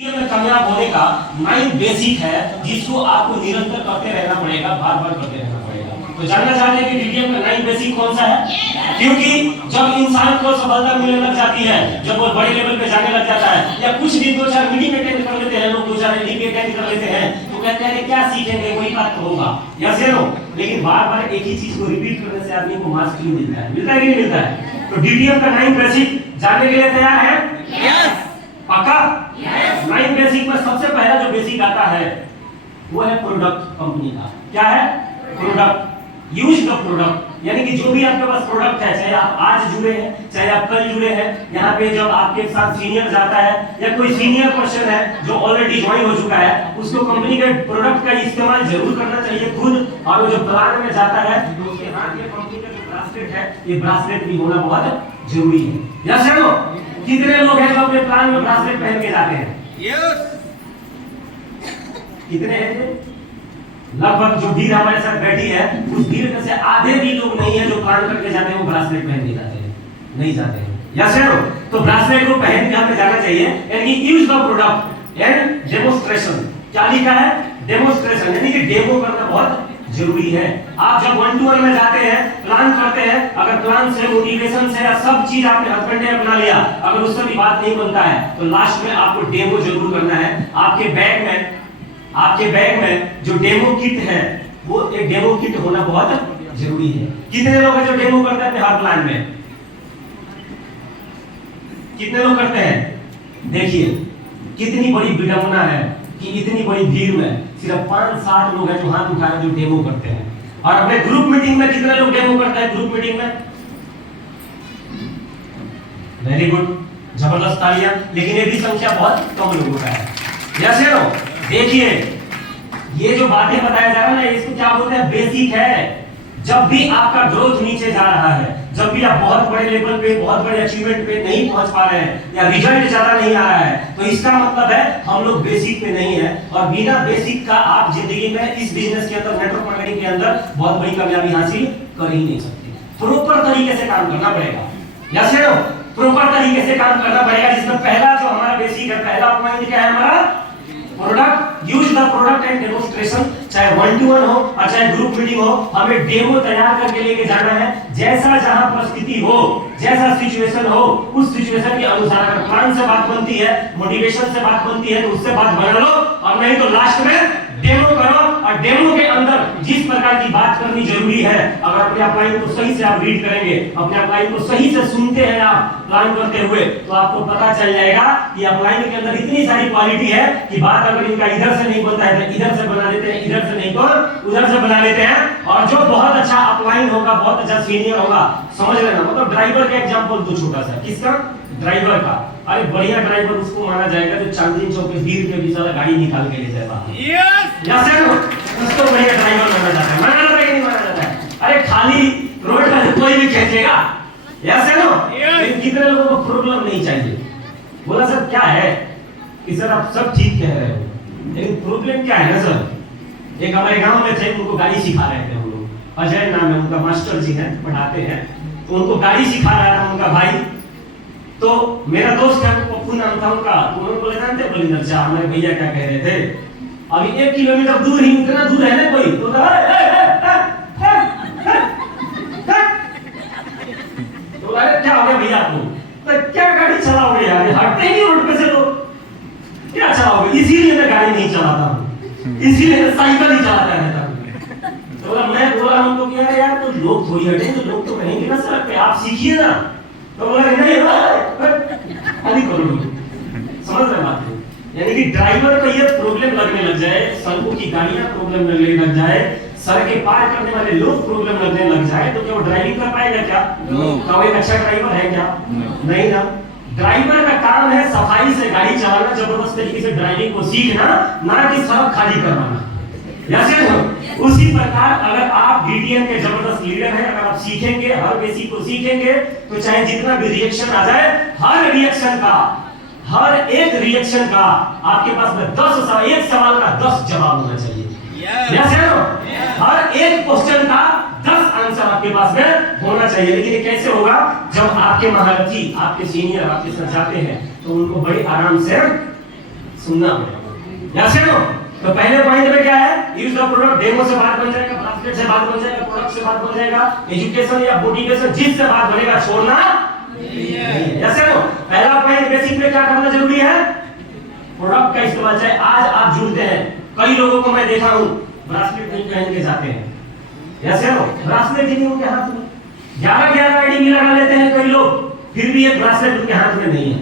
में कामयाब होने का 9 बेसिक है जिसको आपको निरंतर करते रहना पड़ेगा, बार बार करते रहना पड़ेगा। तो जानना चाहते हैं कि डीडीएम का 9 बेसिक कौन सा है? क्योंकि जब इंसान को सफलता मिलने लग जाती है, जब वो बड़े लेवल पे जाने लग जाता है, या कुछ दिन 2-4 मीटिंग अटेंड कर लेते हैं लोग, 2-4 मीटिंग अटेंड कर लेते हैं, तो कहते हैं क्या सीखेंगे, वही बात तो होगा, यस या नो। लेकिन बार बार एक ही चीज को रिपीट करने से आदमी को मास्टरी मिलता है, मिलता है कि नहीं मिलता है? तो डीडीएम का 9 बेसिक जानने के लिए तैयार है? यस पक्का? 9 बेसिक में सबसे पहला जो बेसिक आता है वो है प्रोडक्ट कंपनी का। क्या है? प्रोडक्ट। यूज द प्रोडक्ट, यानी कि जो भी आपके पास प्रोडक्ट है, चाहे आप आज जुड़े हैं, चाहे आप कल जुड़े हैं, यहाँ पे जब आपके साथ सीनियर जाता है या कोई सीनियर पर्सन है जो ऑलरेडी ज्वाइन हो चुका है, उसको कंपनी के प्रोडक्ट का इस्तेमाल जरूर करना चाहिए खुद। और वो जो प्लान में जाता है तो उसके हाथ में कंपनी का जो ब्रासलेट है, ये ब्रासलेट भी होना बहुत जरूरी है। यस या नो? कितने लोग हैं जो अपने प्लान में ब्रासलेट पहन के जाते हैं? यस कितने हैं? लगभग जो भीड़ हमारे साथ बैठी है, उस भीड़ में से आधे भी लोग नहीं है जो प्लान करके जाते हैं, वो ब्रासलेट पहन के जाते हैं, नहीं जाते हैं। यस या नो? तो ब्रासलेट को पहन के हमें जाना चाहिए, यानी कि use the product and demonstration. क्या लिखा है? डेमोन्स्ट्रेशन, यानी कि डेमो करना बहुत जरूरी है। आप जब 1 to 1 में जाते हैं, प्लान करते हैं, अगर प्लान से, मोटिवेशन से या सब चीज आपने हस्बैंड ने अपना लिया, अगर उससे भी बात नहीं बनता है, तो लास्ट में आपको डेमो जरूर करना है। आपके बैग में जो डेमो किट है, वो एक डेमो किट होना बहुत जरूरी है। कितने लोग हैं जो डेमो करते हैं हर प्लान में? कितने लोग करते हैं? देखिए कितनी बड़ी विडंबना है कि इतनी बड़ी भीड़ में सिर्फ 5-7 लोग हैं जो हाथ उठा रहे, जो डेमो करते हैं। और अपने ग्रुप मीटिंग में कितने लोग डेमो करते हैं? ग्रुप मीटिंग में वेरी गुड, जबरदस्त तालियां। लेकिन ये भी संख्या बहुत कम लोगों का है। यस या नो? देखिए ये जो बातें बताया जा रहा है ना, इसको क्या बोलते हैं? बेसिक है। जब भी आपका ग्रोथ नीचे जा रहा है, जब भी आप बहुत बड़े लेवल पे, बहुत बड़े अचीवमेंट पे नहीं पहुंच पा रहे हैं, या रिजल्ट ज्यादा नहीं आ रहा है, तो इसका मतलब है हम लोग बेसिक पे नहीं है। और बिना बेसिक का आप जिंदगी में, इस बिजनेस के अंदर, नेटवर्क मार्केटिंग के अंदर बहुत बड़ी कामयाबी हासिल कर ही नहीं सकते। प्रॉपर तरीके से काम करना पड़ेगा। यस या नो? प्रॉपर तरीके से काम करना पड़ेगा, जिसमें पहला जो हमारा बेसिक है, पहला पॉइंट क्या है हमारा? Product. Use the product and demonstration. चाहे 1 to 1 हो और चाहे ग्रुप मीटिंग हो, हमें डेमो तैयार करके लेके जाना है। जैसा जहां परिस्थिति हो, जैसा सिचुएशन हो, उस सिचुएशन के अनुसार अगर प्लान से बात बनती है, मोटिवेशन से बात बनती है, तो उससे बात बना लो, और नहीं तो लास्ट में डेमो करो। और डेमो के अंदर जिस प्रकार की बात करनी जरूरी है, अगर अपने अपलाइन को सही से आप रीड करेंगे, अपने अपलाइन को सही से सुनते हैं आप प्लान करते हुए, तो आपको पता चल जाएगा कि अपलाइन के अंदर इतनी सारी क्वालिटी है कि बात अगर इनका इधर से नहीं बनता है तो इधर से बना देते हैं, इधर से नहीं तो उधर से बना लेते हैं। और जो बहुत अच्छा अपलाइन होगा, बहुत अच्छा सीनियर होगा, समझ लेना। मतलब ड्राइवर का एग्जांपल दो छोटा सा। किसका? ड्राइवर का। अरे बढ़िया ड्राइवर उसको माना जाएगा जो चांदनी चौक पे भीड़ में भी सारा गाड़ी निकाल के ले जाएगा। यस यस या नो? उसको बढ़िया ड्राइवर माना जाता है। माना जाता है कि नहीं माना जाता है? अरे खाली रोड पर कोई भी खींचेगा। यस या नो? लेकिन कितने लोगों को प्रॉब्लम नहीं चाहिए? बोला सर क्या है कि सर आप सब ठीक कह रहे हो, लेकिन प्रॉब्लम क्या है ना सर? एक हमारे गांव में थे, उनको गाड़ी सिखा रहे थे हम लोग। अजय नाम है उनका, मास्टर जी हैं, पढ़ाते हैं। तो उनको गाड़ी सिखा रहा था उनका भाई। तो मेरा दोस्त है, पप्पू नाम था उनका। तो उन्होंने बोले जानते बलिंदर जा, हमारे भैया क्या कह रहे थे, अभी 1 किलोमीटर दूर ही, इतना दूर है ना कोई, तो अरे क्या हो गया भैया आपको? तो क्या गाड़ी चलाओगे यार, हटते ही रोड पे से लोग, क्या चलाओगे? इसीलिए मैं गाड़ी नहीं चलाता हूँ, इसीलिए मैं साइकिल ही चलाता रहता हूँ। तो मैं बोला उनको कि अरे यार तो लोग थोड़ी हटेंगे, लोग तो कहेंगे ना सर कि आप सीखिए ना। तो बोला नहीं खाली करो। समझ रहे बात? यानी कि ड्राइवर को ये प्रॉब्लम लगने लग जाए, सड़कों की गाड़ियां प्रॉब्लम लगने लग जाए, सड़कें पार करने वाले लोग प्रॉब्लम लगने लग जाए, तो क्या वो ड्राइविंग कर पाएगा क्या? क्या वो एक अच्छा ड्राइवर है क्या? नहीं ना। ड्राइवर का काम है सफाई से गाड़ी चलाना, जबरदस्त तरीके से ड्राइविंग को सीखना, ना कि सड़क खाली करवाना। उसी प्रकार अगर आप डीटीएम के जबरदस्त लीडर हैं, अगर आप सीखेंगे, हर बेसिक को सीखेंगे, तो चाहे जितना भी रिएक्शन आ जाए, हर एक रिएक्शन का आपके पास में 10 एक सवाल का 10 जवाब होना चाहिए। यस या नो? हर एक क्वेश्चन का 10 आंसर आपके पास में होना चाहिए। लेकिन ये कैसे होगा? जब आपके महारथी, आपके सीनियर आपके साथ जाते हैं, तो उनको बड़े आराम से सुनना पड़ेगा। Yes no? तो पहले पॉइंट में क्या है, यूज द प्रोडक्ट, डेमो से बात बन जाएगा, ब्रासलेट से बात बन जाएगा, प्रोडक्ट से बात बन जाएगा, एजुकेशन या मोटिवेशन जिससे बात बनेगा छोड़ना नहीं है। Yes no? पहला पॉइंट बेसिक में क्या करना जरूरी है, प्रोडक्ट का इस्तेमाल। चाहे आज आप जुड़ते हैं, कई लोगों को मैं देखा हूं ब्रासलेट नहीं पहन के जाते हैं। Yes no? ब्रासलेट ही नहीं उनके हाथ में, 11 आईडी भी लगा लेते हैं कई लोग, फिर भी एक ब्रासलेट उनके हाथ में नहीं है।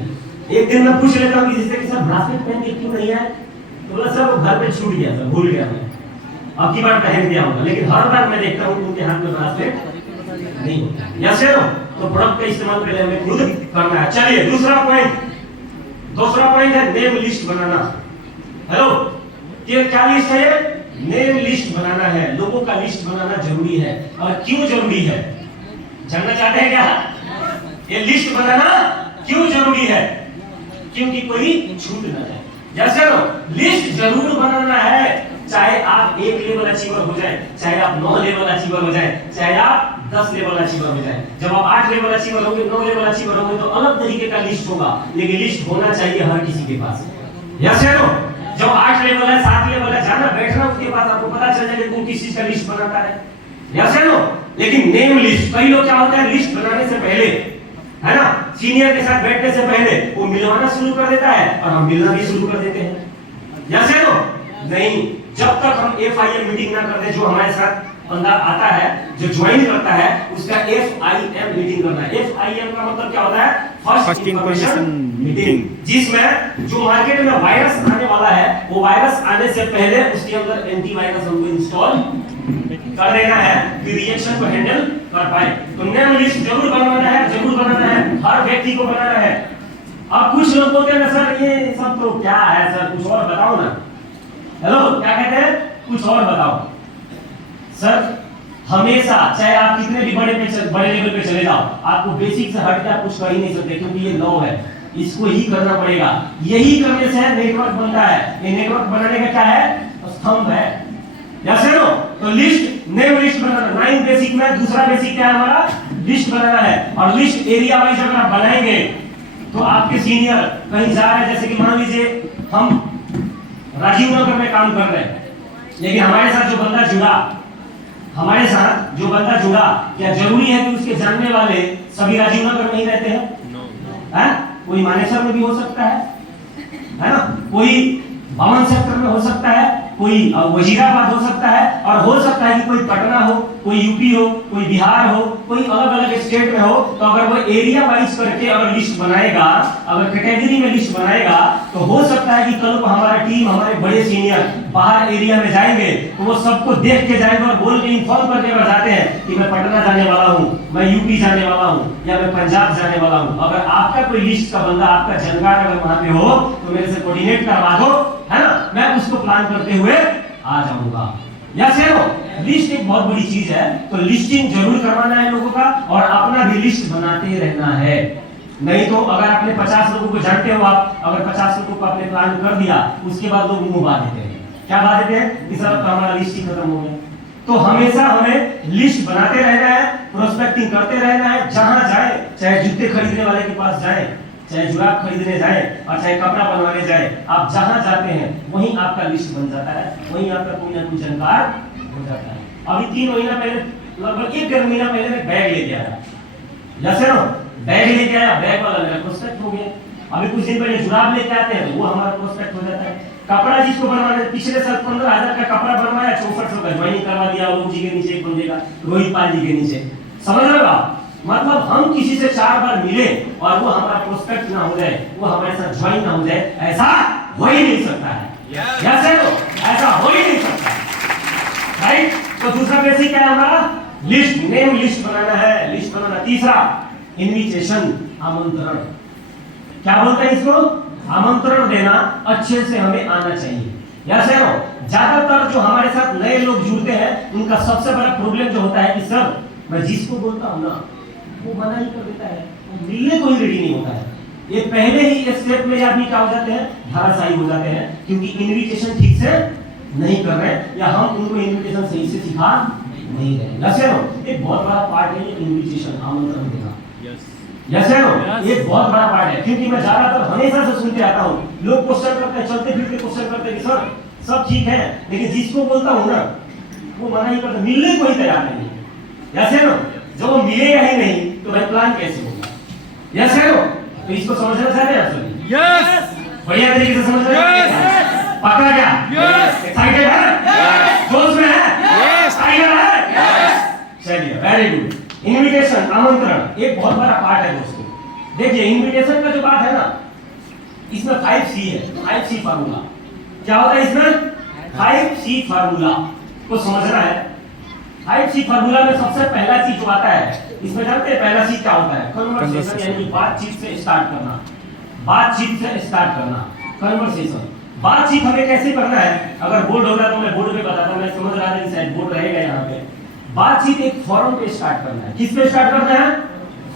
एक दिन मैं पूछ लेता हूं किसी से कि सर ब्रासलेट पहन के क्यों नहीं है, तो बोला सर वो घर पे छूट गया, सर भूल गया मैं, अब की बार पहन दिया होगा। लेकिन हर बार मैं देखता हूं उनके हाथ में ब्रासलेट नहीं होता। Yes no? तो प्रोडक्ट का इस्तेमाल पहले हमें खुद करना है। चलिए दूसरा पॉइंट है नेम लिस्ट बनाना। हेलो, ये क्या लिस्ट है, नेम लिस्ट बनाना है, लोगों का लिस्ट बनाना जरूरी है। और क्यों जरूरी है जानना चाहते हैं क्या, ये लिस्ट बनाना क्यों जरूरी है, क्योंकि कोई छूट ना जाए। जैसे लिस्ट जरूर बनाना है, चाहे आप 1 लेवल अचीवर हो जाए, चाहे आप 9 लेवल अचीवर हो जाए, चाहे आप 10 लेवल अचीवर हो जाए। जब आप 8 लेवल अचीवर होंगे, 9 लेवल अचीवर होंगे तो अलग तरीके का लिस्ट होगा, लेकिन लिस्ट होना चाहिए हर किसी के पास। यस या नो? जब 8 लेवल है, 7 लेवल है, जाना बैठना उसके पास, आपको पता चल जाएगा कौन किस चीज का लिस्ट बनाता है। यस या नो? लेकिन नेम लिस्ट, कई लोग क्या होता है लिस्ट बनाने से पहले, है ना, सीनियर के साथ बैठने से पहले वो मिलवाना शुरू कर देता है और हम मिलना भी शुरू कर देते हैं। यस या नो? नहीं, जब तक हम FIM मीटिंग ना कर दे, जो हमारे साथ बंदा आता है, जो ज्वाइन करता है, उसका FIM मीटिंग करना है। FIM का मतलब क्या होता है, फर्स्ट इंफॉर्मेशन मीटिंग, जिसमें जो मार्केट में वायरस आने वाला है, वो वायरस आने से पहले उसके अंदर एंटीवायरस हमको इंस्टॉल कर देना है कि रिएक्शन को हैंडल कर पाए। तो नेम लिस्ट जरूर बनाना है, हर व्यक्ति को बनाना है। अब कुछ लोग बोलते हैं ना सर ये सब तो क्या है सर, कुछ और बताओ ना। हेलो, क्या कहते हैं, कुछ और बताओ। सर हमेशा चाहे आप कितने भी बड़े लेवल पे चले जाओ, आपको बेसिक से हट के आप कुछ कर ही नहीं सकते, क्योंकि ये लॉ है, इसको ही करना पड़ेगा। यही करने से नेटवर्क बनता है। ये नेटवर्क बनाने का क्या है, स्तंभ है। Yes no? तो लिस्ट, नेम लिस्ट बनाना 9 बेसिक में। दूसरा बेसिक क्या है हमारा, लिस्ट बनाना है। और लिस्ट एरिया वाइज अगर आप बनाएंगे तो आपके सीनियर कहीं जा रहे हैं, जैसे कि मान लीजिए हम राजीव नगर में काम कर रहे हैं, लेकिन हमारे साथ जो बंदा जुड़ा, क्या जरूरी है कि उसके जानने वाले सभी राजीव नगर में ही रहते हैं? कोई मानेसर में भी हो सकता है ना, कोई भवन सेक्टर में हो सकता है, कोई वजीराबाद हो सकता है, और हो सकता है कि कोई पटना हो, कोई यूपी हो, कोई बिहार हो, कोई अलग अलग स्टेट में हो। तो अगर वो एरिया वाइज करके अगर लिस्ट बनाएगा, अगर कैटेगरी में लिस्ट बनाएगा, तो हो सकता है कि कल को हमारा टीम, हमारे बड़े सीनियर बाहर एरिया में जाएंगे तो वो सबको देख के जाएंगे और बोल के इन्फॉर्म करके अगर जाते हैं कि मैं पटना जाने वाला हूँ, मैं यूपी जाने वाला हूँ, या मैं पंजाब जाने वाला हूँ। अगर आपका कोई लिस्ट का बंदा, आपका जानकार अगर वहां पे हो तो मेरे से कोऑर्डिनेट करवा दो, है ना, मैं उसको प्लान करते हुए आ जाऊंगा। यस या नो? लिस्ट एक बहुत बड़ी चीज है, तो लिस्टिंग जरूर करवाना है लोगों का, और अपना भी लिस्ट बनाते रहना है। नहीं तो अगर आपने 50 लोगों को जानते हो, आप अगर 50 लोगों को आपने प्लान कर दिया, उसके बाद लोग मुंह बांध देते हैं। क्या बात देते हैं कि सर अब हमारा लिस्ट ही खत्म हो गया। तो हमेशा हमें लिस्ट बनाते रहना है, प्रोस्पेक्टिंग करते रहना है। जहां जाए, चाहे जूते खरीदने वाले के पास जाए, चाहे जुराब खरीदने जाए, और चाहे कपड़ा बनवाने जाए, आप जहां जाते हैं वहीं आपका लिस्ट बन जाता है, वहीं आपका कोई ना कोई जानकार हो जाता है। अभी 3 महीना पहले, लगभग 1 महीना पहले मैं बैग लेके आया। जैसे ना बैग लेके आया, बैग वाला मेरा प्रोस्पेक्ट हो गया। अभी कुछ दिन पहले जुराब लेके आते हैं तो वो हमारा प्रोस्पेक्ट हो जाता है। कपड़ा जिसको बनवाना, पिछले साल 15,000 का कपड़ा बनवाया, 6400 का ज्वाइनिंग करवा दिया लोग जी के नीचे, एक बंदे का रोहित पाल जी के नीचे। समझ रहे हो आप? मतलब हम किसी से 4 बार मिले और वो हमारा प्रोस्पेक्ट ना हो जाए, वो हमारे साथ ज्वाइन ना हो जाए, ऐसा हो ही नहीं सकता है। ऐसा हो ही नहीं सकता, राइट? तो दूसरा बेसिक क्या है हमारा, लिस्ट, नेम लिस्ट बनाना है, लिस्ट बनाना। तीसरा इनविटेशन, आमंत्रण। क्या बोलते हैं इसको, आमंत्रण देना। अच्छे से हमें आना चाहिए। यस या नो? ज्यादातर जो हमारे साथ नए लोग जुड़ते हैं, उनका सबसे बड़ा प्रॉब्लम जो होता है कि सर मैं जिसको बोलता हूं ना वो मना ही कर देता है, वो मिलने को ही रेडी नहीं होता है। ये पहले ही स्टेप में आदमी क्या हो जाते हैं, धराशायी हो जाते हैं, क्योंकि इनविटेशन ठीक से नहीं कर रहे हैं, या हम उनको इनविटेशन सही से सिखा नहीं रहे। यस या नो? एक बहुत बड़ा पार्ट है ये इनविटेशन, आमंत्रण देना। यस या नो? ये बहुत बड़ा पार्ट है, क्योंकि मैं ज्यादातर हमेशा से सुनते आता हूँ, लोग क्वेश्चन करते हैं, चलते फिरते सब ठीक है, लेकिन जिसको बोलता हूँ ना वो मना ही करता, मिलने को ही तैयार नहीं है। यस है नो? जब वो मिलेगा ही नहीं तो भाई प्लान कैसे होगा? यस है नो? तो इसको समझना चाहते हैं आप सभी? यस बढ़िया तरीके से समझ रहे हैं? पक्का क्या? यस एक्साइटेड है? जोश में है? टाइगर है? चलिए, वेरी गुड। इनविटेशन, आमंत्रण एक बहुत बड़ा पार्ट है दोस्तों। देखिए इनविटेशन का जो बात है ना, इसमें 5C है, 5C फार्मूला। क्या होता है इसमें? 5C फार्मूला को समझना है। 5C फार्मूला में सबसे पहला चीज जो आता है, इसमें जानते हैं पहला चीज क्या होता है? कन्वर्सेशन, यानी बातचीत से स्टार्ट करना। बातचीत से स्टार्ट करना, कन्वर्सेशन। बातचीत हमें कैसे करना है? अगर बोर्ड होगा तो मैं बोर्ड पे बताता हूं, मैं समझ रहा था कि शायद बोर्ड रहेगा यहाँ पे। बातचीत एक फोरम पे स्टार्ट करना है। किस पे स्टार्ट करना है?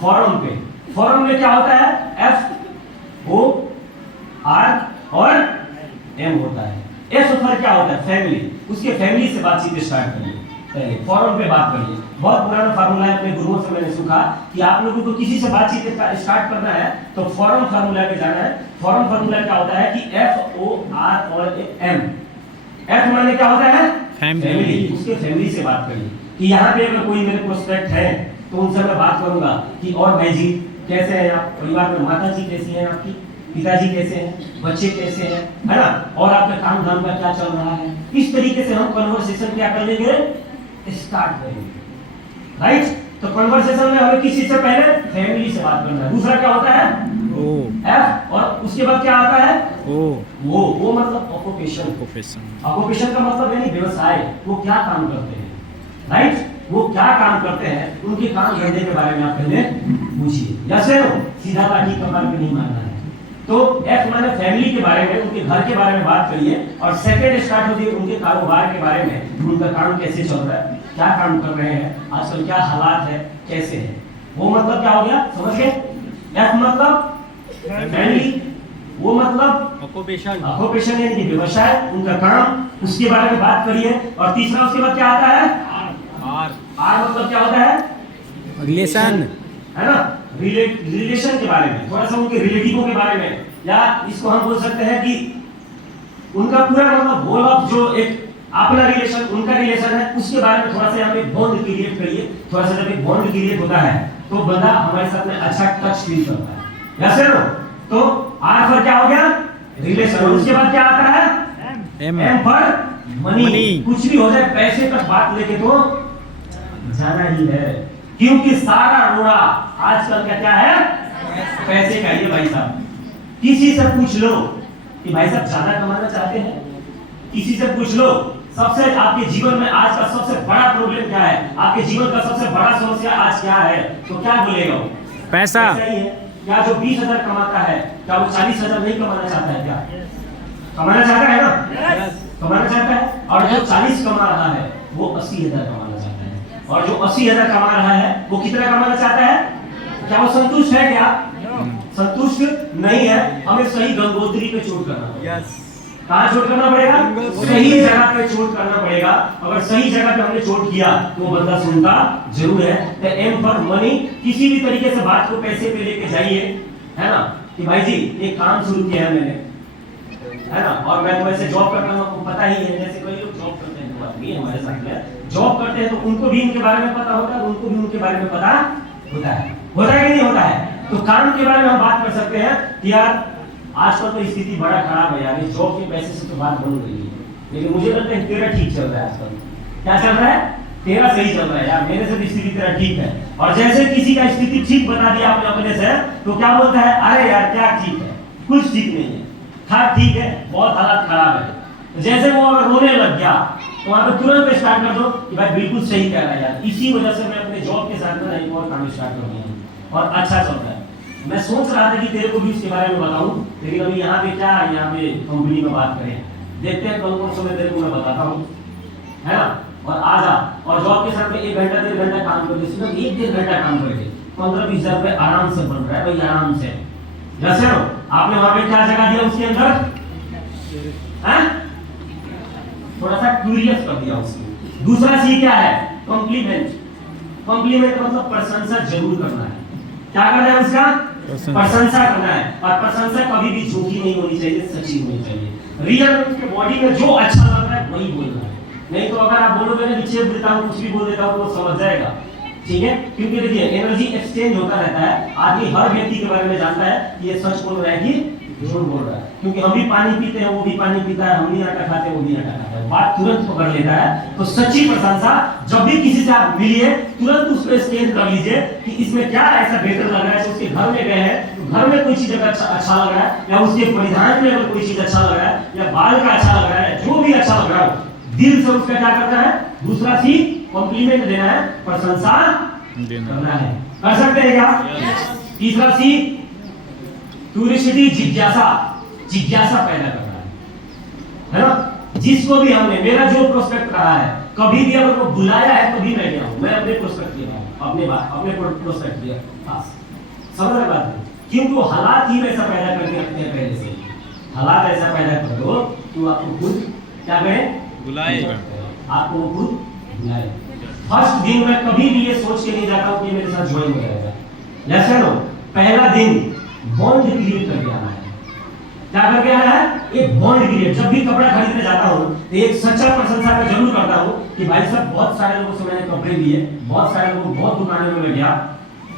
फोरम पे। फोरम में क्या होता है? FOR और M होता है। S पर क्या होता है? फैमिली। उसके फैमिली से बातचीत स्टार्ट करिए, पहले फोरम पे बात करिए। बहुत पुराना फार्मूला है, अपने गुरुओं से मैंने सीखा कि आप लोगों को किसी से बातचीत स्टार्ट करना है तो फोरम फार्मूला पे जाना है। फोरम फार्मूला क्या होता है कि FOR और M। F माने क्या होता है? फैमिली। उसके फैमिली से बात करिए कि यहाँ पे अगर कोई मेरे प्रोस्पेक्ट है तो उनसे मैं बात करूंगा कि और भाई जी कैसे हैं आप, परिवार में माता जी कैसी हैं आपकी, पिताजी कैसे हैं, बच्चे कैसे हैं, है ना, और आपका काम धाम का क्या चल रहा है। इस तरीके से हम कन्वर्सेशन क्या कर लेंगे? स्टार्ट करेंगे, राइट? तो कन्वर्सेशन में हमें किसी से पहले फैमिली से बात करना है। दूसरा क्या होता है? F, और उसके बाद क्या आता है? वो मतलब ऑक्यूपेशन। ऑक्यूपेशन का मतलब यानी व्यवसाय, वो क्या काम करते हैं, राइट? वो क्या काम करते हैं, उनके काम धंधे के बारे में आप पहले पूछिए। जैसे सीधा लाठी कमर पे नहीं मारना है। तो F माने फैमिली के बारे में, उनके घर के बारे में बात करिए। और सेकंड स्टार्ट होती है उनके कारोबार के बारे में, उनका काम कैसे चल रहा है, क्या काम कर रहे हैं आजकल, क्या हालात है, कैसे है। वो मतलब क्या हो गया, समझ गए? F मतलब फैमिली, वो मतलब ऑक्यूपेशन। ऑक्यूपेशन यानी कि व्यवसाय, उनका काम, उसके बारे में बात करिए। और तीसरा उसके बाद क्या आता है? आर मतलब क्या होता है? रिलेशन, है ना, रिलेशन के बारे में, थोड़ा सा उनके रिलेटिवों के बारे में, या इसको हम बोल सकते हैं कि उनका पूरा मतलब होल ऑफ जो एक अपना रिलेशन, उनका रिलेशन है, उसके बारे में थोड़ा सा यहाँ पे बॉन्ड क्रिएट करिए। थोड़ा सा जब एक बॉन्ड क्रिएट होता है तो बंदा हमारे साथ में अच्छा टच फील करता है। Yes no? तो आर पर क्या हो गया? रिलेशन। उसके बाद क्या आता है? एम पर मनी। कुछ भी हो जाए पैसे तक बात लेके तो जाना ही है, क्योंकि सारा रोड़ा आजकल का क्या है? पैसे का। ये भाई साहब किसी से पूछ लो कि भाई साहब ज्यादा कमाना चाहते हैं, किसी से पूछ लो सबसे आपके जीवन में आज का सबसे बड़ा प्रॉब्लम क्या है, आपके जीवन का सबसे बड़ा समस्या आज क्या है, तो क्या बोलेगा वो? पैसा। ही है। क्या जो 20,000 कमाता है क्या वो 40,000 नहीं कमाना चाहता है? क्या कमाना चाहता है ना? कमाना चाहता है। और जो 40 कमा रहा है वो 80,000 कमाना चाहता है, और जो 80,000 कमा रहा है वो कितना कमाना चाहता है? क्या वो संतुष्ट है? क्या संतुष्ट नहीं है। हमें सही गंगोत्री पे चोट करना पड़ेगा। कहाँ चोट करना पड़ेगा? सही जगह पे चोट करना पड़ेगा। अगर सही जगह पे हमने चोट किया तो वो बंदा सुनता जरूर है। तो एम फॉर मनी, किसी भी तरीके से बात को पैसे पे लेके जाइए, है ना, कि भाई जी एक काम शुरू किया है मैंने, है ना, और मैं तो वैसे जॉब करता हूँ, आपको पता ही है, जैसे कई लोग जॉब करते हैं, बात भी हमारे साथ में जॉब करते हैं तो उनको भी इनके बारे में पता होता है, उनको भी उनके बारे में पता होता है कि नहीं होता है। तो काम के बारे में हम बात कर सकते हैं कि यार आजकल तो स्थिति बड़ा खराब है यार, जॉब के पैसे से तो बात बन रही है, लेकिन मुझे लगता है तेरा ठीक चल रहा है आजकल। क्या चल रहा है? तेरा सही चल रहा है यार, मेरे से भी स्थिति तेरा ठीक है। और जैसे किसी का स्थिति ठीक बता दिया आपने अपने से, तो क्या बोलता है? अरे यार क्या ठीक है, कुछ ठीक नहीं है, हाँ ठीक है, बहुत हालात खराब है। तो जैसे वो रोने लग गया तो वहां पे तुरंत स्टार्ट कर दो कि भाई बिल्कुल सही कह रहा है यार, इसी वजह से मैं अपने जॉब के साथ में एक और काम स्टार्ट कर दिया हूं और अच्छा चल रहा है। मैं सोच रहा था कि तेरे को भी इसके बारे में बताऊं, लेकिन अभी यहाँ पे क्या, यहाँ पे कंपनी में बात करें, देखते हैं कल कौन समय तेरे को मैं बताता हूँ, है ना। और आ जा, और जॉब के साथ में 1 घंटा 1.5 घंटा काम करके, सिर्फ 1-1.5 घंटा काम करके 15-20 हजार रुपए आराम से बन रहा है भाई, आराम से। जैसे हो आपने वहां पे क्या जगह दिया उसके अंदर, थोड़ा सा क्यूरियस कर दिया उसको। दूसरा सी क्या है? कॉम्प्लीमेंट। कॉम्प्लीमेंट मतलब प्रशंसा जरूर करना है। क्या करना है उसका? प्रशंसा करना है, और प्रशंसा कभी भी झूठी नहीं होनी चाहिए, सच्ची होनी चाहिए। रियल उसके बॉडी में जो अच्छा लग रहा है वही बोलना है। नहीं तो अगर आप बोलोगे ना नीचे देता हूँ, कुछ भी बोल देता हूँ, तो समझ जाएगा, ठीक है। क्योंकि देखिए एनर्जी एक्सचेंज होता रहता है। आदमी हर व्यक्ति के बारे में जानता है कि ये सच बोल रहा है कि झूठ बोल रहा है, क्योंकि हम भी पानी पीते हैं, वो भी पानी पीता है, हम भी आटा खाते हैं, वो भी आटा खाता है, बात तुरंत पकड़ लेता है। तो सच्ची प्रशंसा, जब भी किसी से आप मिलिए तुरंत उस पर स्कैन कर लीजिए कि इसमें क्या ऐसा बेहतर लग रहा है। उसके घर में गए हैं तो घर में कोई चीज अच्छा लग रहा है, या उसके परिधान में अगर कोई चीज अच्छा लग रहा है, या बाल का अच्छा लग रहा है, जो भी अच्छा लग रहा है, दिल से उसका क्या करना है, दूसरा सी कॉम्प्लीमेंट देना है, प्रशंसा करना है। कर सकते हैं क्या? तीसरा सी क्यूरियोसिटी, जिज्ञासा पैदा करना है ना। जिसको भी हमने, मेरा जो प्रोस्पेक्ट रहा है, कभी भी अगर वो बुलाया है तभी मैं गया हूं, मैं अपने प्रोस्पेक्ट ले रहा हूं, अपने प्रोस्पेक्ट लिया, बस समझ रहे बात है। क्योंकि वो हालात ही वैसा पैदा करके रखते हैं, पहले से हालात ऐसा पैदा कर दो तो आपको खुद क्या कहें, बुलाए, आपको खुद बुलाए। फर्स्ट दिन मैं कभी भी ये सोच के नहीं जाता हूं कि मेरे साथ ज्वाइन हो जाएगा, जैसे नो पहला दिन बॉन्ड क्रिएट करके आना है। क्या करके आना है? एक बॉन्ड क्रिएट। जब भी कपड़ा खरीदने जाता हूं तो एक सच्चा प्रशंसा का जरूर करता हूं कि भाई साहब बहुत सारे लोगों से मैंने कपड़े लिए, बहुत सारे लोगों, बहुत दुकानों में मैं गया,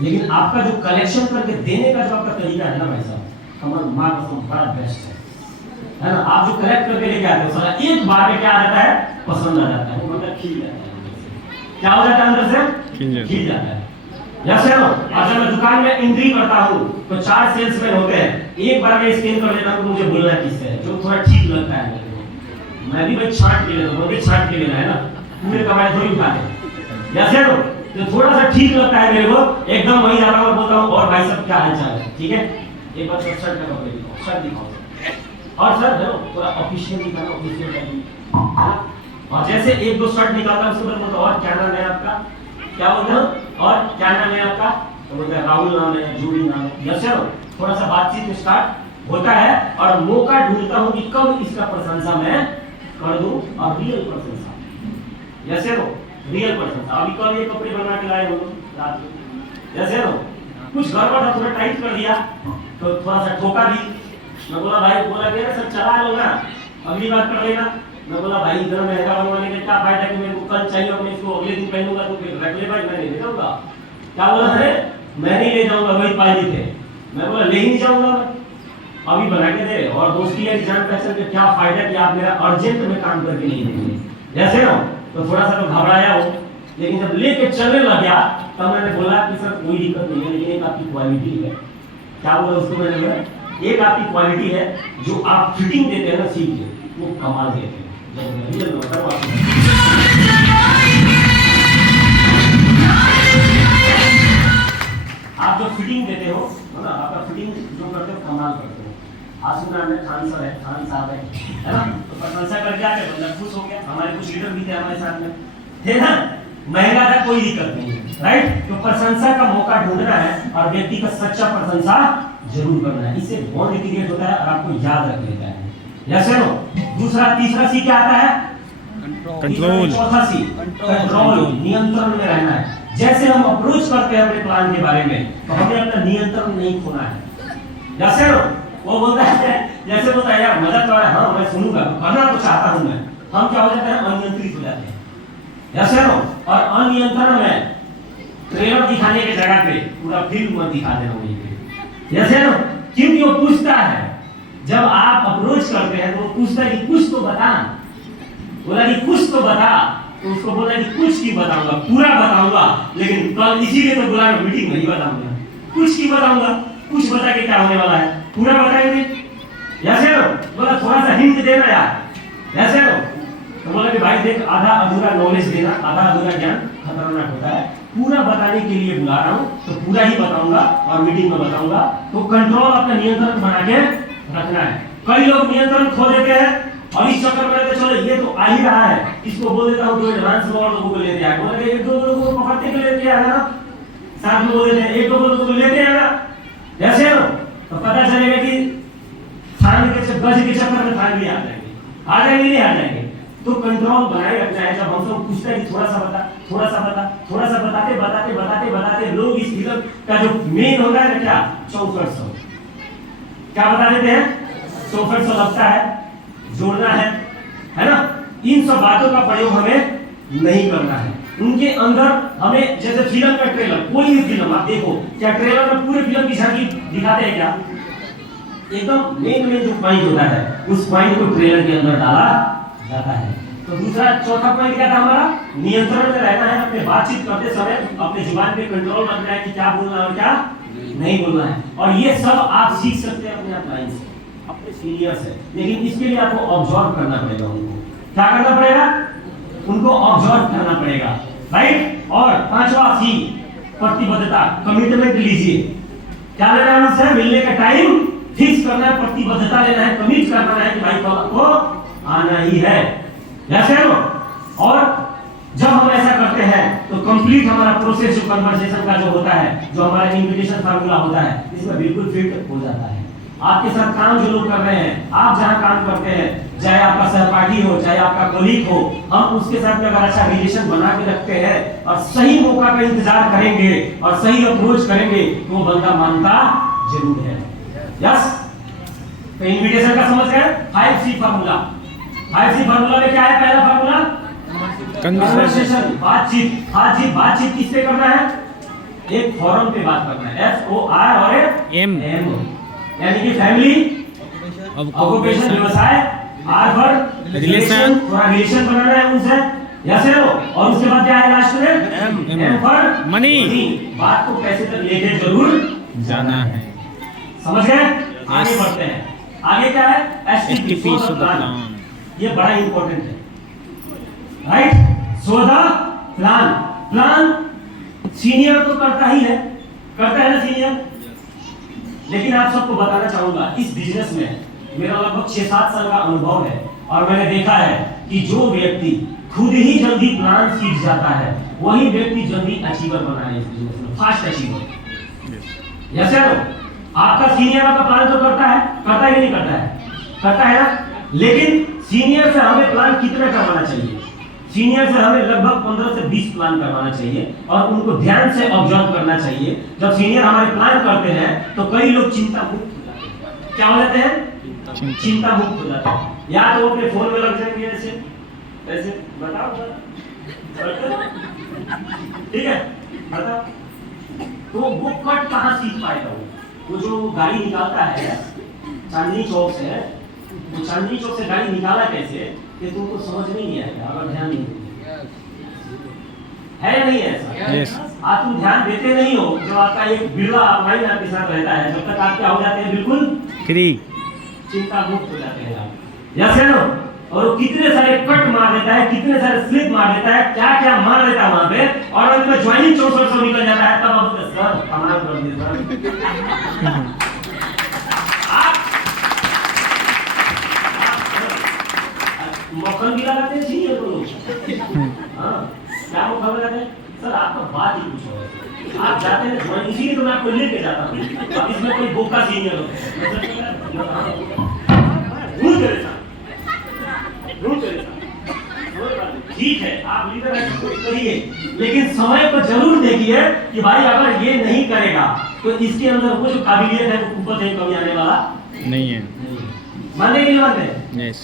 लेकिन आपका जो कलेक्शन करके देने का जो आपका तरीका है ना भाई साहब, कमल मां कसम बड़ा बेस्ट है ना। आप जो कलेक्ट करके लेके आते हो सारा एक बार में क्या आ जाता है, पसंद आ जाता है, मतलब खिल जाता है, क्या हो जाता है अंदर से, खिल जाता है। जैसे हो, और जब मैं दुकान में एंट्री करता हूँ तो 4 सेल्समैन होते हैं, एक बार मैं स्कैन कर लेता हूँ तो मुझे बोलना किससे है, जो थोड़ा ठीक लगता है मेरे को, मैं भी भाई छांट के लेता हूँ, मुझे छांट के लेना है ना, पूरे कमाई थोड़ी उठाते। जैसे हो तो थोड़ा सा ठीक लगता है मेरे को, एकदम वही जाता हूँ और बोलता हूँ और भाई साहब क्या हाल चाल है, ठीक है, एक बार शर्ट का कपड़े दिखाओ, शर्ट दिखाओ, और सर देखो थोड़ा ऑफिशियल दिखाना, ऑफिशियल टाइप। और जैसे एक दो शर्ट निकालता उसके बाद बोलता और क्या नाम है आपका, क्या बोलते हो, और क्या नाम है आपका, तो बोलते हैं राहुल नाम है, जूही नाम है। जैसे थोड़ा सा बातचीत स्टार्ट होता है और मौका ढूंढता हूँ कि कब इसका प्रशंसा मैं कर दूं, और रियल प्रशंसा, जैसे हो रियल प्रशंसा। अभी कल ये कपड़े बना के लाए हो रात में, जैसे हो कुछ गड़बड़ था, थोड़ा टाइट कर दिया तो थोड़ा सा ठोका भी, मैं बोला भाई, बोला कि सर चला लो ना, अगली बार कर लेना। मैं बोला भाई इतना महंगा बनवाने का क्या फायदा कि मेरे को कल चाहिए और मैं इसको अगले दिन पहनूंगा, तो फिर रख ले भाई, मैं नहीं ले जाऊंगा। क्या बोला है, मैं नहीं ले जाऊंगा, वही पाजी थे। मैं बोला ले ही नहीं जाऊंगा मैं, अभी बना के दे, और दोस्ती है जान पहचान के क्या फायदा कि आप मेरा अर्जेंट में काम करके नहीं देंगे, जैसे ना। तो थोड़ा सा तो घबराया हो, लेकिन जब लेके चलने लग गया तब मैंने बोला कि सर कोई दिक्कत नहीं है, लेकिन एक आपकी क्वालिटी है। क्या बोला उसको मैंने बोला, एक आपकी क्वालिटी है जो आप फिटिंग देते हैं ना सीट के, वो कमाल देते हैं। आप जो फिटिंग देते हो ना, आपका फिटिंग जो करते हो कमाल करते हो। आसुना में खान सर है, खान साहब है ना, तो प्रशंसा करके आके बंदा खुश हो गया। हमारे कुछ लीडर भी थे हमारे साथ में, थे ना, महंगा था कोई दिक्कत नहीं है, राइट। तो प्रशंसा का मौका ढूंढना है और व्यक्ति का सच्चा प्रशंसा जरूर करना है, इससे बॉन्ड क्रिएट होता है और आपको याद रख लेता है। जैसे नो दूसरा तीसरा सी क्या आता है, कंट्रोल। चौथा सी कंट्रोल, नियंत्रण में रहना है। जैसे हम अप्रोच करते हैं अपने प्लान के बारे में तो हमें अपना नियंत्रण नहीं खोना है। जैसे वो बोलता है, जैसे बोलता है यार मजा तो आ रहा है, हाँ मैं सुनूंगा, करना तो चाहता हूं मैं, हम क्या हो जाते हैं, अनियंत्रित हो जाते हैं। जैसे और अनियंत्रण में ट्रेलर दिखाने के जगह पे पूरा फिल्म मत दिखा देना वहीं पे। जैसे क्योंकि वो पूछता है, जब आप अप्रोच करते हैं तो वो पूछता है कि कुछ तो बता, बोला कि कुछ तो बता, तो उसको बोला कि कुछ की बताऊंगा, पूरा बताऊंगा, लेकिन कल इसीलिए तो बुलाया मीटिंग नहीं बताऊंगा, कुछ की बताऊंगा, कुछ बता के क्या होने वाला है, पूरा बताएंगे। जैसे बोला थोड़ा सा हिंट देना यार, जैसे तो बोला कि भाई देख आधा अधूरा नॉलेज देना, आधा अधूरा ज्ञान खतरनाक होता है, पूरा बताने के लिए बुला रहा हूँ तो पूरा ही बताऊंगा और मीटिंग में बताऊंगा। तो कंट्रोल अपना नियंत्रण बना के रखना है। कई लोग नियंत्रण खो देते हैं और इस चक्कर में रहते, चलो ये तो आ ही रहा है, इसको बोल देता हूँ तो एडवांस में और लोगों को लेते आए, बोला कि एक दो लोगों को पकड़ते के लेते आएगा ना, साथ में बोल देते हैं एक दो लोगों को लेते आएगा। जैसे तो पता चलेगा कि थाने के गज के चक्कर में थाने भी आ जाएंगे, नहीं आ जाएंगे। तो कंट्रोल बनाए रखना है। जब हम सब पूछते हैं कि थोड़ा सा बता, थोड़ा सा बता, थोड़ा सा बताते बताते बताते बताते लोग इस फिल्म का जो मेन होता है ना क्या 6400 क्या बता देते हैं 6400 लगता है, जोड़ना है ना। इन सब बातों का प्रयोग हमें नहीं करना है। उनके अंदर हमें जैसे फिल्म का ट्रेलर, कोई भी फिल्म आप देखो, क्या ट्रेलर में पूरे फिल्म की झांकी दिखाते हैं क्या? एकदम मेन जो पॉइंट होता है उस पॉइंट को ट्रेलर के अंदर डाला जाता है। तो दूसरा चौथा पॉइंट क्या था हमारा? नियंत्रण में रहना है। अपने बातचीत करते समय अपने जुबान पे कंट्रोल रखना है कि क्या बोलना है और क्या नहीं बोलना है। और ये सब आप सीख सकते हैं अपने अपलाइन से, अपने सीनियर से, लेकिन इसके लिए आपको ऑब्जर्व करना पड़ेगा। उनको क्या करना पड़ेगा? उनको ऑब्जर्व करना पड़ेगा, राइट। और पांचवा सी प्रतिबद्धता, कमिटमेंट लीजिए। क्या लेना है उनसे? मिलने का टाइम फिक्स करना है, प्रतिबद्धता लेना है, कमिट करना है कि भाई कल को आना ही है, जैसे लो। और जब हम ऐसा करते हैं तो कंप्लीट हमारा प्रोसेस जो कन्वर्सेशन का जो होता है, जो हमारा इन्विटेशन फार्मूला होता है, इसमें बिल्कुल फिट हो जाता है। आपके साथ काम जो लोग कर रहे हैं, आप जहां काम करते हैं, चाहे आपका सहपाठी हो, चाहे आपका कोलीग हो, हम उसके साथ में अगर अच्छा रिलेशन बना के रखते हैं और सही मौका का इंतजार करेंगे और सही अप्रोच करेंगे तो वो बंदा मानता जरूर है। यस, तो इन्विटेशन का समझ गए? 5C formula. 5C फार्मूला में क्या है? पहला फार्मूला कन्वर्सेशन, बातचीत किस पे करना है? एक फोरम पे बात करना है, FOR और M, यानी कि फैमिली, ऑक्यूपेशन, व्यवसाय, R फॉर रिलेशन, थोड़ा रिलेशन बनाना है उनसे, यस है। और उसके बाद क्या है लास्ट में? M फॉर मनी, बात को पैसे तक लेके जरूर जाना है। समझ गए? आगे बढ़ते हैं। आगे क्या है? STP plan. ये बड़ा इंपॉर्टेंट है, right. So the plan senior तो करता ही है, करता है ना सीनियर। लेकिन आप सबको बताना चाहूंगा, इस बिजनेस में मेरा लगभग 6-7 साल का अनुभव है और मैंने देखा है कि जो व्यक्ति खुद ही जल्दी प्लान सीख जाता है वही व्यक्ति जल्दी अचीवर बना है इस बिजनेस में, फास्ट अचीवर। यस है। आपका सीनियर आपका प्लान तो करता है कि नहीं करता है? करता है ना। लेकिन सीनियर से हमें प्लान कितना करवाना चाहिए? सीनियर से हमें लगभग 15 से 20 प्लान करवाना चाहिए और उनको ध्यान से ऑब्जर्व करना चाहिए। जब सीनियर हमारे प्लान करते हैं तो कई लोग चिंता मुक्त हो जाते हैं। क्या हो जाते हैं? चिंता मुक्त हो जाते हैं। या तो अपने फोन में लग जाएंगे ऐसे बताओ, ठीक है, बताओ। तो वो कट कहाँ सीख पाएगा? वो जो गाड़ी निकालता है चांदनी चौक से, वो चांदनी चौक से गाड़ी निकाला कैसे कि तुमको समझ नहीं आएगा अगर ध्यान नहीं है या नहीं है ऐसा? yes. आप तुम ध्यान देते नहीं हो। जब आपका एक बिरला अपलाइन आपके साथ रहता है, जब तक आप क्या हो जाते हैं? बिल्कुल फ्री, चिंता मुक्त हो जाते हैं आप, यस है ना। और वो कितने सारे कट मार देता है, कितने सारे स्लिप मार देता है, क्या क्या मार देता है वहां पे, और अंत में ज्वाइनिंग 6400 निकल जाता है। तब आप सर कमाल कर दिए सर। मक्खन भी लगाते हैं सीनियर को लोग। हाँ, क्या मक्खन लगाते हैं? सर आपका बात ही कुछ और है। आप जाते हैं ज्वाइन, इसीलिए तो मैं आपको लेके जाता हूँ। अब इसमें कोई बोका सीनियर हो, ठीक है, आप लीडर करिए, लेकिन समय को जरूर देखिए कि भाई अगर ये नहीं करेगा तो इसके अंदर वो जो काबिलियत है, वो कुव्वत है, कभी आने वाला नहीं है। माने नहीं मानते?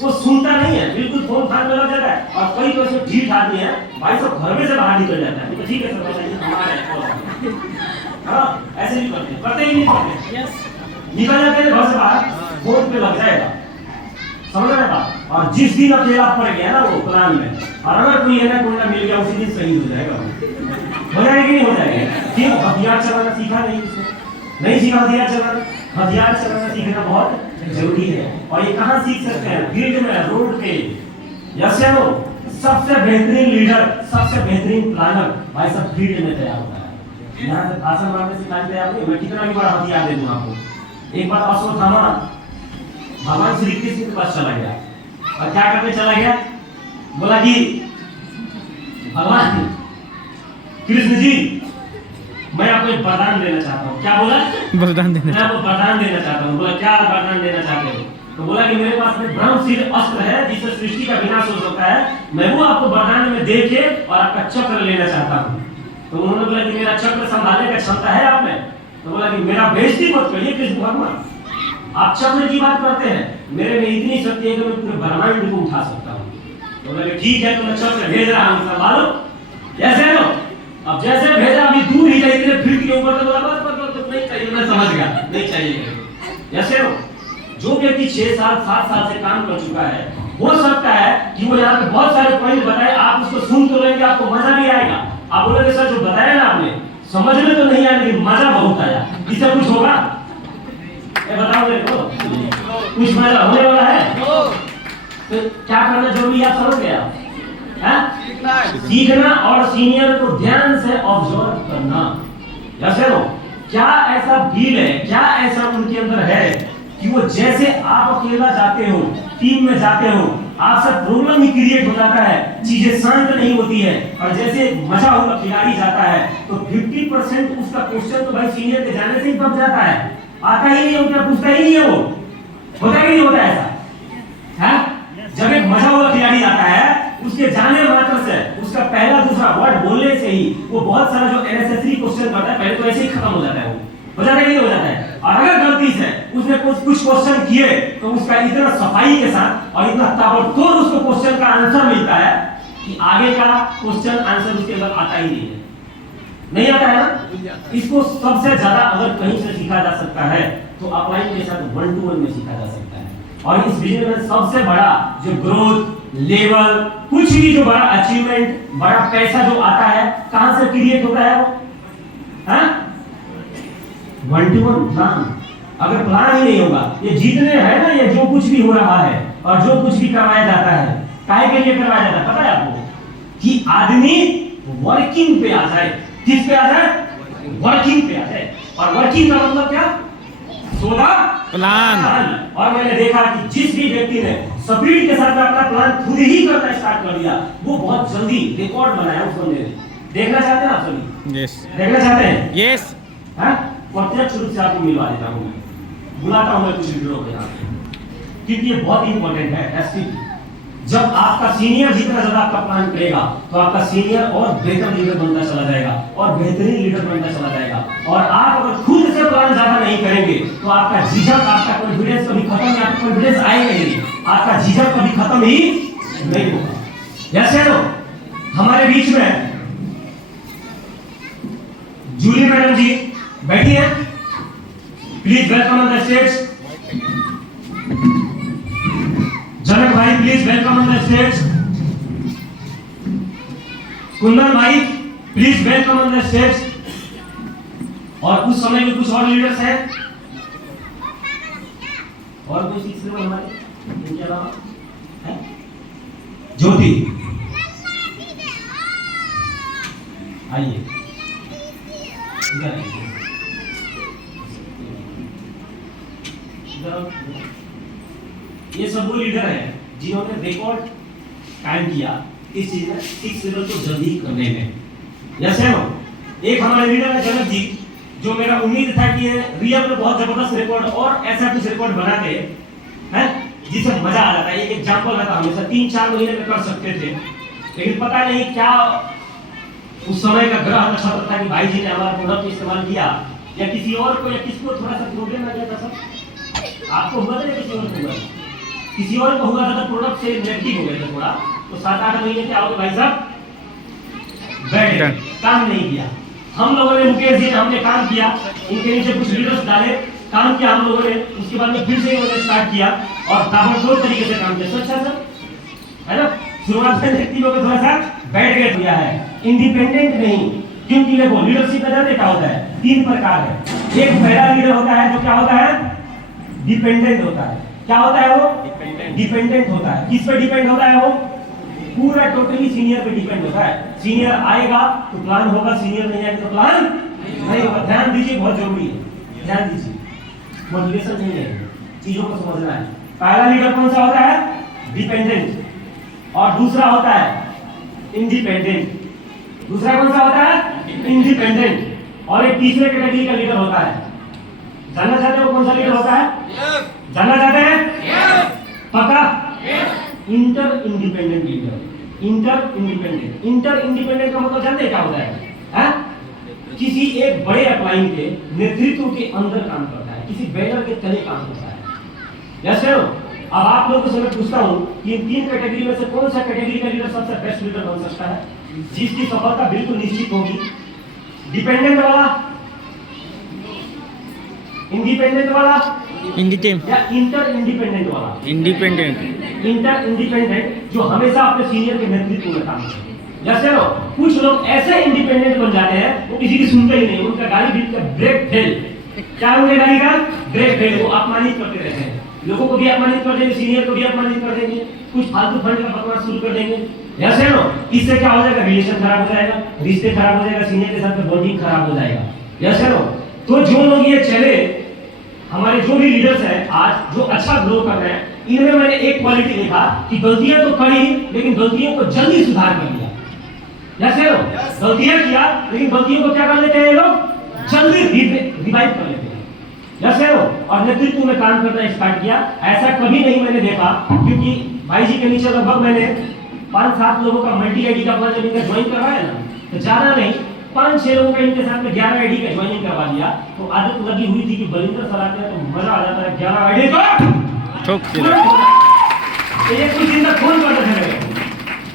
वो सुनता नहीं है, बिल्कुल फोन फान में लग जाता है। और कई तो ऐसे ढीठ आदमी है, भाई सब घर में से बाहर निकल जाता है। तो ठीक है सर, हमारा है। हाँ, ऐसे नहीं करते ही नहीं करते। निकल जाते हैं घर से बाहर, फोन पे लग जाएगा, समझ रहे बात। और जिस दिन अकेला पड़ गया ना वो प्लान में, और अगर कोई है ना मिल गया, उसी दिन शहीद हो जाएगा। हो जाएगा कि नहीं हो जाएगा? क्यों? हथियार चलाना सीखा नहीं उसने, नहीं सीखा हथियार चलाना। हथियार चलाना सीखना बहुत जरूरी है। और ये कहाँ सीख सकते हैं? फील्ड में, रोड पे। यस या नो? सबसे बेहतरीन लीडर, सबसे बेहतरीन प्लानर भाई सब फील्ड में तैयार होता है। यहाँ से भाषण मारने से काम तैयार नहीं। मैं कितना भी बड़ा हथियार दे दूँ आपको। एक बार अश्वत्थामा भगवान श्री कृष्ण के पास चला गया और क्या करने चला गया? बोला कि भगवान कृष्ण जी, मैं आपको एक वरदान देना चाहता हूँ। क्या बोला? वरदान देना। मैं आपको वरदान देना चाहता हूँ। बोला क्या वरदान देना चाहते हो? तो बोला कि मेरे पास में ब्रह्मशील अस्त्र है जिससे सृष्टि का विनाश हो सकता होता है, मैं वो आपको वरदान में दे के और आपका चक्र लेना चाहता हूँ। तो उन्होंने बोला कि मेरा चक्र संभालने का क्षमता है आप में? तो बोला कि मेरा बेइज्जती मत करिए कृष्ण भगवान, आप चक्र की बात करते हैं, मेरे में इतनी शक्ति है कि मैं पूरे ब्रह्मांड को उठा सकता हूँ। तो बोले ठीक है, तो मैं चक्र भेज रहा हूँ, संभालो। जैसे लो, अब जैसे भेजा अभी दूर ही गए इतने फीट के ऊपर, तो बोला बस नहीं चाहिए, मैं समझ गया नहीं चाहिए। जैसे लो, जो व्यक्ति 6 साल 7 साल से काम कर चुका है, हो सकता है कि वो यहाँ पे बहुत सारे पॉइंट बताए, आप उसको सुन तो लेंगे, आपको मजा भी आएगा, आप बोलेंगे सर जो बताया ना आपने समझ में तो नहीं आया लेकिन मजा बहुत आया, इससे कुछ होगा? बताओ मेरे को, कुछ मजा होने वाला है? तो क्या करना जरूरी है, आप समझ गया? सीखना और सीनियर को ध्यान से ऑब्जर्व करना। जैसे लो, क्या ऐसा फील है, क्या ऐसा उनके अंदर है कि वो जैसे आप अकेला जाते हो, टीम में जाते हो, आपसे प्रॉब्लम ही क्रिएट हो जाता है, चीजें शांत नहीं होती है, और जैसे मजा होगा खिलाड़ी जाता है तो 50% उसका क्वेश्चन तो भाई सीनियर के जाने से ही दब जाता है, आता ही नहीं है, उनका पूछता ही नहीं है, वो होता ही नहीं होता ऐसा है? जब एक मजा हुआ खिलाड़ी जाता है, उसके जाने मात्र से, उसका पहला दूसरा वर्ड बोलने से ही वो बहुत सारा जो एनएसएससी क्वेश्चन करता है पहले तो ऐसे ही खत्म हो जाता है, वो हो जाता है नहीं हो जाता है। और अगर गलती से उसने कुछ क्वेश्चन किए तो उसका इतना सफाई के साथ और इतना ताबड़तोड़ उसको क्वेश्चन का आंसर मिलता है कि आगे का क्वेश्चन आंसर उसके अंदर आता ही नहीं है, नहीं आता है ना। इसको सबसे ज्यादा अगर कहीं से सीखा जा सकता है तो अपलाइन के साथ 1-to-1 में सीखा जा सकता है। और इस बिजनेस में सबसे बड़ा जो ग्रोथ लेवल, कुछ भी जो बड़ा अचीवमेंट, बड़ा पैसा जो आता है, कहां से क्रिएट होता है वो? 1-to-1 plan. अगर प्लान ही नहीं होगा, ये जीतने है ना, ये जो कुछ भी हो रहा है और जो कुछ भी करवाया जाता है, काहे के लिए करवाया जाता है पता है आपको? कि आदमी वर्किंग पे आ जाए। किस पे आ जाए? वर्किंग पे आ जाए। और वर्किंग का मतलब क्या? सोदा प्लान। और मैंने देखा कि जिस भी व्यक्ति ने स्पीड के साथ अपना प्लान खुद ही करना स्टार्ट कर दिया, वो बहुत जल्दी रिकॉर्ड बनाया उस बंदे ने। देखना चाहते हैं आप सभी? यस। देखना चाहते हैं? यस। प्रत्यक्ष रूप से आपको मिलवा देता हूँ, मैं बुलाता हूँ मैं कुछ वीडियो को यहाँ, क्योंकि ये बहुत इंपॉर्टेंट है। एसपी जब आपका सीनियर जितना ज्यादा आपका प्लान करेगा तो आपका सीनियर और बेहतर लीडर बनता चला जाएगा और बेहतरीन लीडर बनता चला जाएगा। और आप अगर खुद से प्लान ज्यादा नहीं करेंगे तो आपका झिझक, आपका कॉन्फिडेंस कभी खत्म नहीं, आपका कॉन्फिडेंस आएगा ही नहीं, आपका झिझक कभी खत्म ही नहीं होगा। जैसे तो हमारे बीच में जूली मैडम जी बैठी है, please welcome on the stage. Janak भाई please welcome on the stage. Kundan भाई please welcome on the stage. और उस समय में कुछ और लीडर्स हैं, और कोई सीख रहे हो हमारे इनके अलावा है? ज्योति आइए ये सब वो लीडर है जिन्होंने रिकॉर्ड कायम किया इस चीज में 6 लेवल को जल्दी करने में। जैसे एक हमारे लीडर है जनक जी, जो मेरा उम्मीद था कि ये रियल में बहुत जबरदस्त रिकॉर्ड और ऐसा कुछ रिकॉर्ड बनाते हैं जिससे मजा आ जाता है। एक एग्जांपल रहता हमेशा 3-4 महीने में कर सकते थे, लेकिन पता नहीं क्या उस समय का ग्रह नक्षत्र था कि भाई जी ने हमारा प्रोडक्ट इस्तेमाल किया, या किसी और को या किसको थोड़ा सा प्रॉब्लम आ गया था। सब आपको हुआ था या किसी और को हुआ? किसी और को हुआ था तो प्रोडक्ट से नेगेटिव हो गया था थोड़ा, तो 7-8 महीने क्या हो गए भाई साहब, बैठ गए, काम नहीं किया। हम लोगों ने, मुकेश जी ने, हमने काम किया, इनके नीचे कुछ लीडर्स डाले, काम किया हम लोगों ने, उसके बाद में फिर से इन्होंने स्टार्ट किया और ताबड़तोड़ तरीके से काम किया। अच्छा सर है ना, शुरुआत में व्यक्ति लोग थोड़ा सा बैठ गए दिया है, इंडिपेंडेंट नहीं, क्योंकि देखो लीडरशिप का जानते क्या होता है? 3 प्रकार है। एक पहला लीडर होता है जो क्या होता है? डिपेंडेंट होता है। क्या होता है वो? डिपेंडेंट होता है। किस पे डिपेंड होता है वो? पूरा टोटली सीनियर पे डिपेंड होता है। सीनियर आएगा तो प्लान होगा, सीनियर नहीं आएगा तो प्लान नहीं होगा। ध्यान दीजिए, बहुत जरूरी है, ध्यान दीजिए, मोटिवेशन नहीं है, चीजों को समझना है। पहला लीडर कौन सा होता है? डिपेंडेंट। और दूसरा होता है इंडिपेंडेंट। दूसरा कौन सा होता है? इंडिपेंडेंट। और एक तीसरे कैटेगरी का लीडर होता है। जानना चाहते हो कौन सा लीडर होता है? जानना चाहते हैं? पक्का? Inter independent leader. Inter independent का मतलब जानते हैं क्या होता है? किसी एक बड़े अपलाइन के नेतृत्व के अंदर काम करता है, किसी बैनर के तले काम करता है। जैसे अब आप लोगों से मैं पूछता हूं कि इन 3 कैटेगरी में से कौन सा कैटेगरी का लीडर सबसे बेस्ट लीडर बन सकता है, जिसकी सफलता बिल्कुल निश्चित होगी? डिपेंडेंट वाला, इंडिपेंडेंट वाला या इंटर इंडिपेंडेंट वाला? इंटर इंडिपेंडेंट जो हमेशा अपने सीनियर के नेतृत्व में काम करते हैं। जैसे कुछ लोग ऐसे इंडिपेंडेंट बन जाते हैं वो किसी की सुनते ही नहीं, उनका गाड़ी का ब्रेक फेल, क्या उनके गाड़ी का ब्रेक फेल, वो अपमानित करते रहते हैं, लोगों को भी अपमानित कर देंगे, सीनियर को भी अपमानित कर देंगे, कुछ फालतू फंड का बकवास शुरू कर देंगे। जैसे इससे क्या हो जाएगा? रिलेशन खराब हो जाएगा, रिश्ते खराब हो जाएगा, सीनियर के साथ बॉन्डिंग खराब हो जाएगा। जैसे तो जो लोग ये चले, हमारे जो भी लीडर्स हैं आज जो अच्छा ग्रो कर रहे हैं, इनमें मैंने एक क्वालिटी देखा कि गलतियां तो करी लेकिन गलतियों को जल्दी सुधार कर लिया। जैसे गलतियां किया लेकिन गलतियों को क्या कर लेते हैं लोग? जल्दी रिवाइव कर लेते हैं। जैसे और नेतृत्व में काम करना स्टार्ट किया। ऐसा कभी नहीं मैंने देखा, क्योंकि भाई जी के नीचे लगभग मैंने 5-7 लोगों का मल्टी आईडी का प्लान जब इनका ज्वाइन करवाया ना, तो ज्यादा नहीं 5-6 लोगों का इनके साथ में 11 आईडी का ज्वाइनिंग करवा दिया। तो आदत लगी हुई थी कि बलिंदर सर आते हैं तो मजा आ जाता है, 11 आईडी को ठोक दिया। ये कुछ दिन तक फोन करते थे,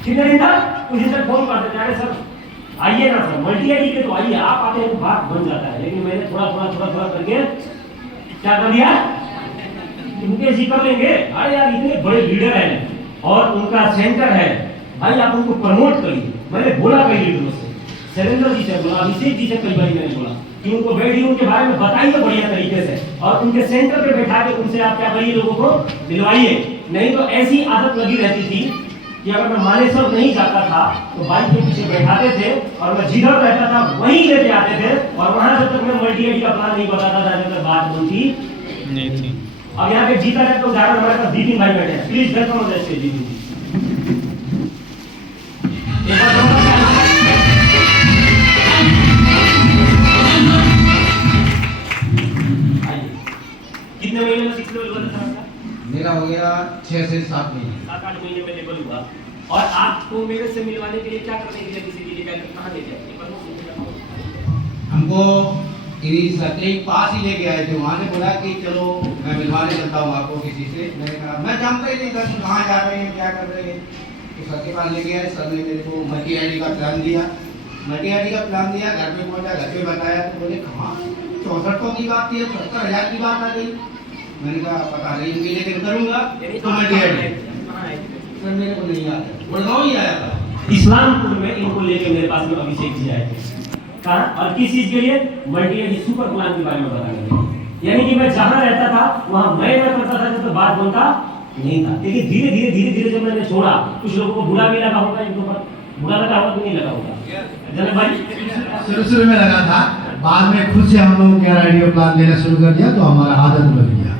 कितने दिन तक? कुछ दिन तक फोन करते थे, अरे सर आइए ना सर, मल्टी आईडी के तो आइए, आप आते हैं तो बात बन जाता है। लेकिन मैंने थोड़ा करके क्या कर दिया, उनके जी कर लेंगे। अरे यार इतने बड़े लीडर हैं और उनका सेंटर है, भाई आप उनको प्रमोट करिए। मैंने बोला कई लीडरों से, शैलेंद्र जी से बोला, अभिषेक जी से कई बार मैंने बोला कि उनको बैठिए, उनके बारे में बताइए बढ़िया तरीके से, और उनके सेंटर पे बैठा के उनसे आप क्या करिए, लोगों को मिलवाइए। नहीं तो ऐसी आदत लगी रहती थी कि अगर मैं मानेसर नहीं जाता था तो बाइक के पीछे बैठाते थे और मैं जिधर रहता था वहीं लेके आते थे, और वहां जब तक मैं मल्टी आईडी का प्लान नहीं बताता था जब तक बात बनती नहीं थी। अब यहाँ पे जीता जाए तो उदाहरण हमारे पास दीपिन भाई बैठे हैं, please welcome on the stage Deepin. कितने महीने में 6 लेवल हुआ था? मेरा हो गया 6 से 7 महीने, 7-8 महीने में लेवल हुआ। और आपको मेरे से मिलवाने के लिए क्या करने के लिए किसी के लिए कहां ले गए? हमको इनिशियली पास ही लेके आए थे, वहाँ से बोला कि चलो मैं मिलवाने चलता हूँ आपको किसी से। मैंने कहा मैं जानता ही नहीं था कहाँ जा रहे हैं, क्या कर रहे हैं। तो सर के पास लेके आए, सर ने मेरे को मल्टी आईडी का प्लान दिया, घर पे पहुँचा, घर पे बताया तो बोले कहाँ 6400 की बात थी, 70,000 की बात आ गई। मैंने कहा पता नहीं, इनके लेकर करूँगा तो मल्टी आईडी सर मेरे को नहीं आता, गुड़गांव ही आया था। इस्लामपुर में इनको लेके मेरे पास में अभिषेक जी आए थे। कहाँ और किस चीज के लिए? मल्टी आईडी सुपर प्लान के बारे में बताने के लिए। यानी कि मैं जहाँ रहता था वहाँ मैं करता था जब तो बात बनता नहीं था। लेकिन धीरे धीरे जब मैंने छोड़ा, कुछ लोगों को बुरा भी लगा होगा, इनको बुरा लगा होगा कि नहीं लगा होगा? जनक भाई शुरू में लगा था, बाद में खुद से हम लोग 11 आईडी का प्लान लेना शुरू कर दिया तो हमारा आदत बन गया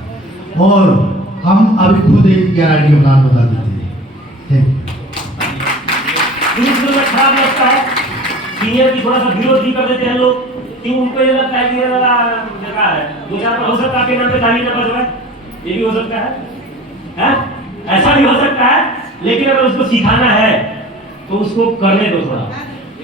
और हम अभी खुद एक 11 आईडी का प्लान बता देते हैं। खराब लगता है, सीनियर की थोड़ा सा विरोध भी कर देते हैं लोग, कि उनको ये लगता है कि ये बेकार है, 2-4 हो सकता है आपके नाम पे ताली ना बजवाए, ये भी हो सकता है, ऐसा भी हो सकता है। लेकिन अगर उसको सिखाना है तो उसको करने दो थोड़ा,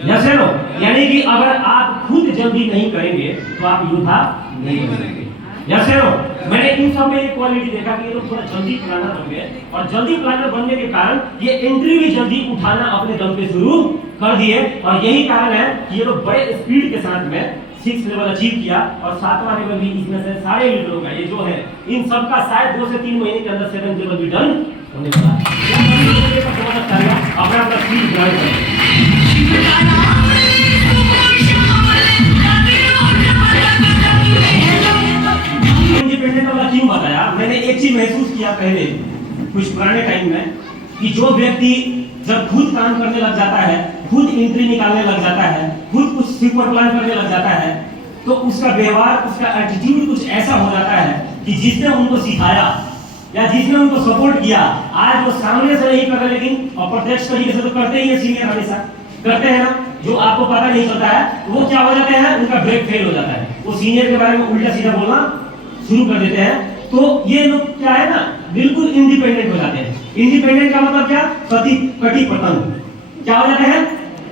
जैसे नो। यानी कि अगर आप खुद जल्दी नहीं करेंगे तो आप योद्धा नहीं बनेंगे। जैसे नो मैंने इन सब में एक क्वालिटी देखा कि ये लोग थोड़ा जल्दी प्लानर बन गए, और जल्दी प्लानर बनने के कारण ये एंट्री भी जल्दी उठाना अपने दम पे शुरू कर दिए। और यही कारण है कि ये लोग बड़े स्पीड के साथ में 6 लेवल अचीव किया, और 7वां लेवल भी इसमें से सारे लीडरों का ये जो है इन सबका शायद 2 से 3 महीने के अंदर 7 लेवल भी डन होने वाला है। अपना स्पीड बढ़ाएं। इंडिपेंडेंट वाला क्यों बताया? मैंने एक चीज महसूस किया पहले कुछ पुराने टाइम में, कि जो व्यक्ति जब खुद काम करने लग जाता है, खुद एंट्री निकालने लग जाता है, खुद कुछ सुपर प्लान करने लग जाता है, तो उसका व्यवहार, उसका एटीट्यूड कुछ ऐसा हो जाता है कि जिसने उनको सिखाया या जिसने उनको सपोर्ट किया, आज वो सामने से नहीं कर रहे लेकिन अप्रत्यक्ष तरीके से तो करते ही है। सीनियर हमेशा करते हैं ना, जो आपको पता नहीं चलता है वो क्या हो जाते हैं, उनका ब्रेक फेल हो जाता है, वो सीनियर के बारे में उल्टा सीधा बोलना शुरू कर देते हैं। तो ये लोग क्या है ना, बिल्कुल इंडिपेंडेंट हो जाते हैं। इंडिपेंडेंट का मतलब क्या? कटी पतंग। क्या हो जाते हैं?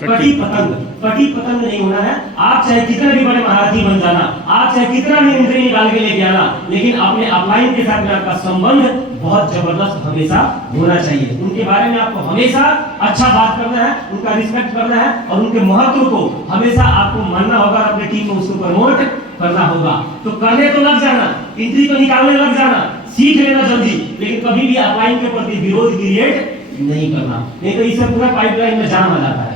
कटी पतंग। कटी पतंग नहीं होना है। आप चाहे कितना भी बड़े महारथी बन जाना, आप चाहे कितना भी इंद्री निकाल के लेके आना, लेकिन अपने अपलाइन के साथ में आपका संबंध बहुत जबरदस्त हमेशा होना चाहिए। उनके बारे में आपको हमेशा अच्छा बात करना है, उनका रिस्पेक्ट करना है और उनके महत्व को हमेशा आपको मानना होगा, अपने टीम में उसको प्रमोट करना होगा। तो करने तो लग जाना, इंट्री तो निकालने लग जाना, सीख लेना जल्दी, लेकिन कभी भी अपलाइन के प्रति विरोध क्रिएट नहीं करना, नहीं तो इससे पूरा पाइपलाइन में जाम आ जाता है।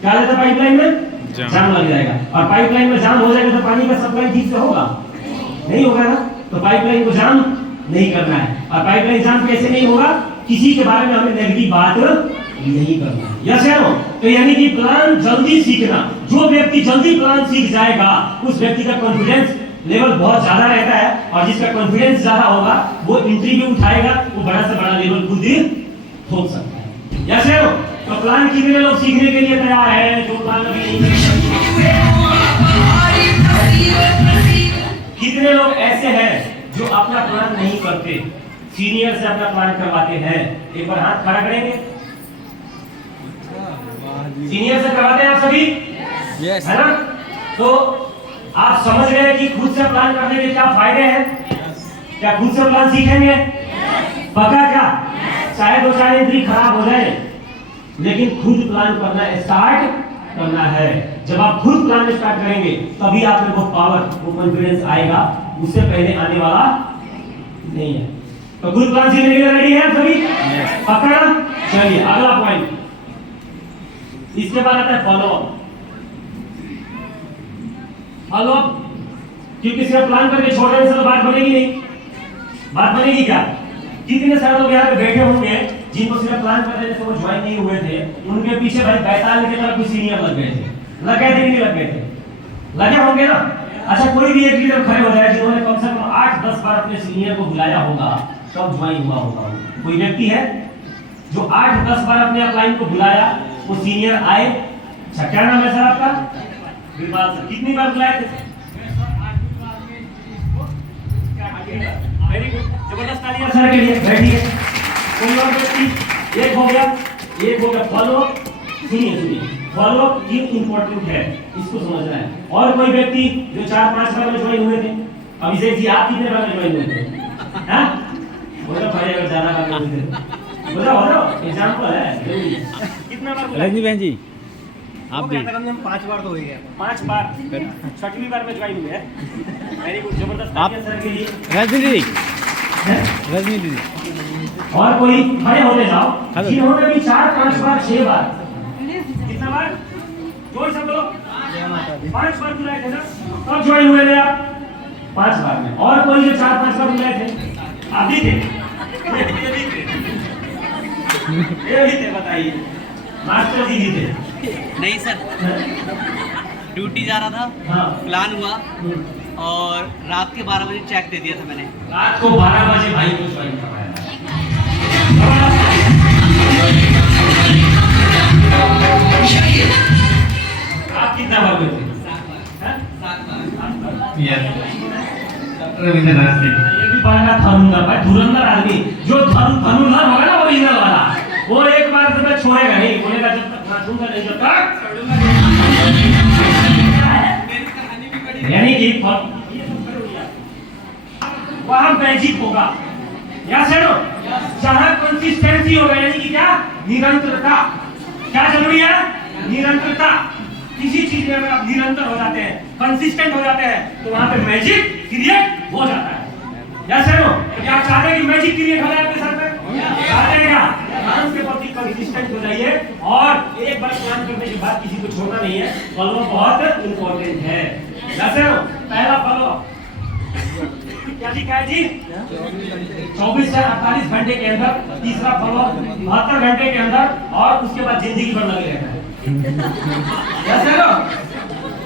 क्या आ जाता है पाइपलाइन में? जाम लग जाएगा। और पाइपलाइन में जाम हो जाएगा तो पानी का सप्लाई ठीक से होगा? नहीं होगा ना। तो पाइपलाइन को जाम नहीं करना है। और पाइपलाइन जाम कैसे नहीं होगा? किसी के बारे में हमें नेगेटिव बात नहीं करना। यस या नो? तो यानी कि प्लान जल्दी सीखना। जो व्यक्ति जल्दी प्लान सीख जाएगा उस व्यक्ति का कॉन्फिडेंस लेवल बहुत ज्यादा रहता है, और जिसका कॉन्फिडेंस ज्यादा होगा वो इंटरव्यू उठाएगा, वो बड़ा से बड़ा लेवल खुद ही ठोक सकता है। यस या नो? तो प्लान कितने लोग सीखने के लिए तैयार है? जो प्लान अभी नहीं कितने लोग ऐसे हैं जो अपना प्लान नहीं करते, सीनियर से अपना प्लान करवाते हैं? एक बार हाथ खड़ा करेंगे। सीनियर से करवाते हैं आप सभी? यस है ना? तो आप समझ गए कि खुद से प्लान करने के क्या फायदे हैं? क्या खुद से प्लान सीखेंगे? पक्का? क्या चाहे दो चार एंट्री खराब हो जाए, लेकिन खुद प्लान करना स्टार्ट करना है। जब आप खुद प्लान स्टार्ट करेंगे तभी आप में वो पावर, वो कॉन्फिडेंस आएगा, उससे पहले आने वाला नहीं है। तो खुद प्लान सीखने के लिए रेडी है सभी? पक्का? चलिए अगला पॉइंट, इसके बाद आता है फॉलो अप। फॉलो अप, क्योंकि सिर्फ प्लान करके छोड़ देने से तो बात बनेगी नहीं। बात बनेगी क्या? कितने सारे लोग यहाँ पे बैठे होंगे जिनको सिर्फ प्लान कर देने से वो ज्वाइन नहीं हुए थे, उनके पीछे भाई 45 की तरह कुछ सीनियर लग गए थे। लग गए थे कि नहीं लग गए थे? लगे होंगे ना। अच्छा, कोई भी एक लीडर खड़े हो जाए जिन्होंने कम से कम 8-10 बार अपने सीनियर को बुलाया होगा, तब ज्वाइन हुआ होगा। कोई व्यक्ति है जो 8-10 बार अपने अपलाइन को बुलाया, वो सीनियर आए। अच्छा, क्या नाम है सर आपका? विपाल सर। कितनी बार बुलाए थे? वेरी गुड, जबरदस्त तालियां सर के लिए। बैठिए। कोई और व्यक्ति? एक हो गया फॉलो अप। सुनिए, फॉलो अप क्यों इंपॉर्टेंट है इसको समझना है। और कोई व्यक्ति जो 4-5 बार में ज्वाइन हुए थे? अभिषेक जी, आप कितने बार में ज्वाइन हुए थे? हाँ, बोलो भाई, अगर ज्यादा बार में हुए थे बोलो, एग्जांपल है। कितना बार? रजनी बहन जी आप भी? 5 बार तो हो गया। 5 बार। 6वीं बार में ज्वाइन हुए हैं। वेरी गुड, जबरदस्त तालियां सर के लिए। रजनी दीदी, रजनी दीदी और कोई खड़े होते जाओ जिन्होंने भी 4-5 बार 6 बार, कितना बार? जोर से बोलो। 5 बार बुलाए थे ना, कब ज्वाइन हुए थे आप? 5 बार में। और कोई जो 4-5 बार बुलाए थे? आप भी थे? ये भी थे, बताइए। मास्टर जी भी थे? नहीं सर, ड्यूटी जा रहा था, हाँ। प्लान हुआ और रात के 12 बजे चेक दे दिया था मैंने। रात को 12 बजे भाई को ज्वाइन करवाया। आप कितना बार हुए थे? 7 बार। रविंद्रनाथ जी। ये भी बड़ा धुरंधर भाई, धुरंधर आदमी। जो धनुर्धर होगा ना ओरिजिनल वाला, वो एक बार से तो छोड़ेगा नहीं, बोलेगा जब तक नाचूंगा नहीं, जब तक। यानी कि वहां मैजिक होगा। या सर, जहां कंसिस्टेंसी होगा, यानी कि क्या? निरंतरता। क्या जरूरी है? निरंतरता। किसी चीज में अगर आप निरंतर हो जाते हैं, कंसिस्टेंट हो जाते हैं, तो वहां पे मैजिक क्रिएट हो जाता है। या सर, क्या आप चाहते हैं कि मैजिक क्रिएट हो जाए आपके साथ में? चाहते हैं क्या? प्लान के प्रति कंसिस्टेंट हो जाइए, और एक बार प्लान करने के बाद किसी को छोड़ना नहीं है। फॉलो बहुत इंपॉर्टेंट है। या सर, पहला फॉलो क्या लिखा है जी? 24 से 48 घंटे के अंदर। तीसरा फॉलो 72 घंटे के अंदर, और उसके बाद जिंदगी भर लगे रहना है।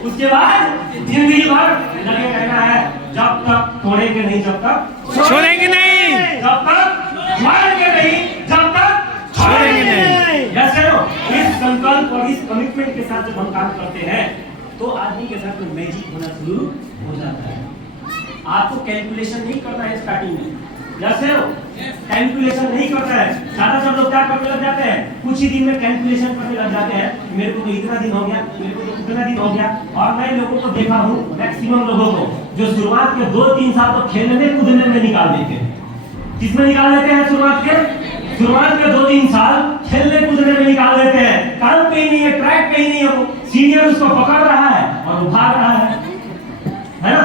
उसके बाद जिंदगी भर लगे रहना है, जब तक तोड़ेंगे नहीं, जब तक छोड़ेंगे नहीं, जब तक छोड़ेंगे नहीं, जब तक छोड़ेंगे नहीं। इस संकल्प और इस कमिटमेंट के साथ जब हम काम करते हैं तो आदमी के साथ में मैजिक होना शुरू हो जाता है। आपको कैलकुलेशन नहीं करना है स्टार्टिंग में। जैसे कैलकुलेशन नहीं करता है। ज्यादातर लोग क्या करने लग जाते हैं, कुछ ही दिन में कैलकुलेशन करने लग जाते हैं, मेरे को तो इतना दिन हो गया, मेरे को तो इतना दिन हो गया। और मैं लोगों को देखा हूँ, मैक्सिमम लोगों को, जो शुरुआत के 2-3 साल तो खेलने कूदने में निकाल देते हैं। किसमें निकाल देते हैं? शुरुआत के 2-3 साल खेलने कूदने में निकाल देते हैं। काम पे ही नहीं है, ट्रैक पे ही नहीं है, वो सीनियर उसको पकड़ रहा है और वो भाग रहा है ना।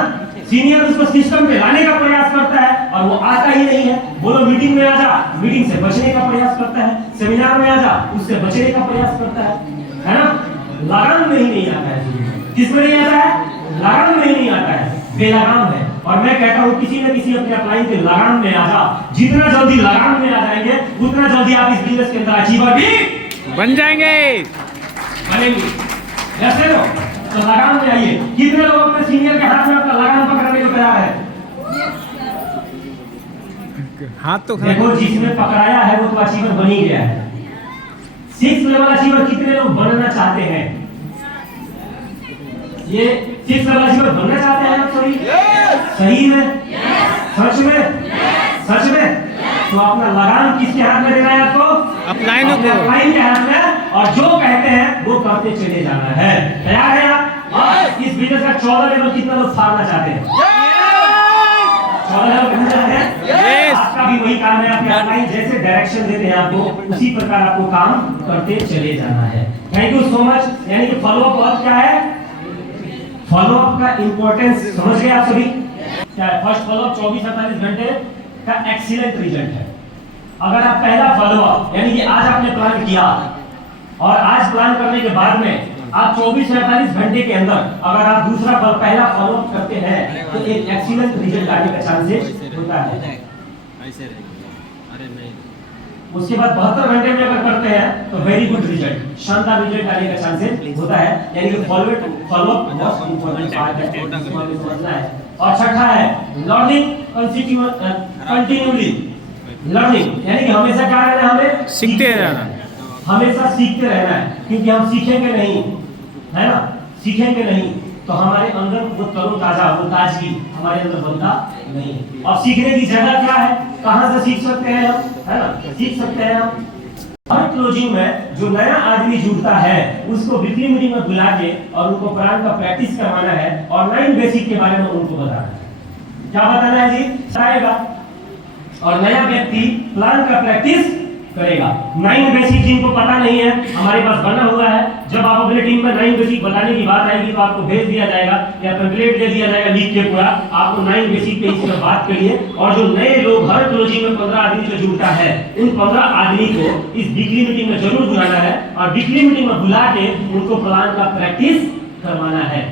सीनियर उसको सिस्टम पे लाने का प्रयास करता है और वो आता ही नहीं है। बोलो मीटिंग में आ जा, मीटिंग से बचने का प्रयास करता है, सेमिनार में आ जा, उससे बचने का प्रयास करता है ना। लगान में ही नहीं आता है। किसमें नहीं आता है? लगान में ही नहीं आता है, बेलगाम है। और मैं कहता हूँ किसी न किसी अपने अपलाइन के लगान में आ जा। जितना जल्दी लगान में आ जाएंगे, उतना जल्दी आप इस बिजनेस के अंदर अचीवर भी बन जाएंगे, बनेंगे। जैसे लो तो लगान में आइए। कितने लोग अपने सीनियर के हाथ में अपना लगान पकड़ने को तैयार है? हाथ तो देखो, जिसने पकड़ाया है वो तो अचीवर बन ही गया है। 6 लेवल अचीवर कितने लोग बनना चाहते हैं? ये 6 लेवल अचीवर बनना चाहते हैं आप सभी? सही में? सच में? सच में? तो अपना लगान किसके हाथ में देना है आपको? अपलाइन को, अपलाइन के हाथ में। और जो कहते हैं वो करते चले जाना है। तैयार है आप? और इस बिजनेस का 14 लेवल कितना लोग फाड़ना चाहते हैं? 14 लेवल कितना चाहते हैं? आपका भी वही काम है, अपने अपलाइन जैसे डायरेक्शन देते हैं आपको, उसी प्रकार आपको काम करते चले जाना है। Thank you so much. यानी कि फॉलोअप वर्क क्या है? फॉलोअप का इंपॉर्टेंस समझ गए आप सभी? क्या है? फर्स्ट फॉलोअप 24-48 घंटे का एक्सीलेंट रिजल्ट है। अगर आप पहला फॉलोअप यानी कि आज आपने प्लान किया और आज प्लान करने के बाद में आप 24-48 घंटे के अंदर अगर आप दूसरा पहला फॉलोअप करते हैं तो एक एक्सीलेंट रिजल्ट आने का चांसेस होता है। उसके बाद 72 घंटे में अगर करते हैं तो वेरी गुड रिजल्ट, शानदार रिजल्ट आने का चांसेस होता है। यानी कि फॉलोअप मोस्ट इंपॉर्टेंट पार्ट है। और छठा है लर्निंग कंटिन्यूअली। लर्निंग यानी कि हमेशा क्या रहना है? हमें सीखते रहना, हमेशा सीखते रहना है। क्योंकि हम सीखेंगे नहीं, है ना, सीखेंगे नहीं तो हमारे अंदर वो तरोताजा, वो ताजगी हमारे अंदर बनता नहीं। और सीखने की जगह क्या है? कहाँ से सीख सकते हैं हम? है ना, सीख सकते हैं हम हर क्लोजिंग में जो नया आदमी जुड़ता है उसको वीकली मीटिंग में बुला के और उनको प्लान का प्रैक्टिस करवाना है और 9 बेसिक के बारे में उनको बताना है। क्या बताना है जी? बताएगा। और नया व्यक्ति प्लान का प्रैक्टिस करेगा। 9 बेसिक जिनको पता नहीं है, हमारे पास बना हुआ है। जब आप अपने टीम में 9 बेसिक बताने की बात आएगी तो आपको भेज दिया जाएगा या पैम्फलेट दे दिया जाएगा लिख के पूरा। आपको 9 बेसिक पे इस पर बात करिए। और जो नए लोग हर क्लोजिंग में 15 आदमी जो जुड़ता है, उन 15 आदमी को इस वीकली मीटिंग में जरूर बुलाना है और वीकली मीटिंग में बुला के उनको प्लान का प्रैक्टिस करवाना है।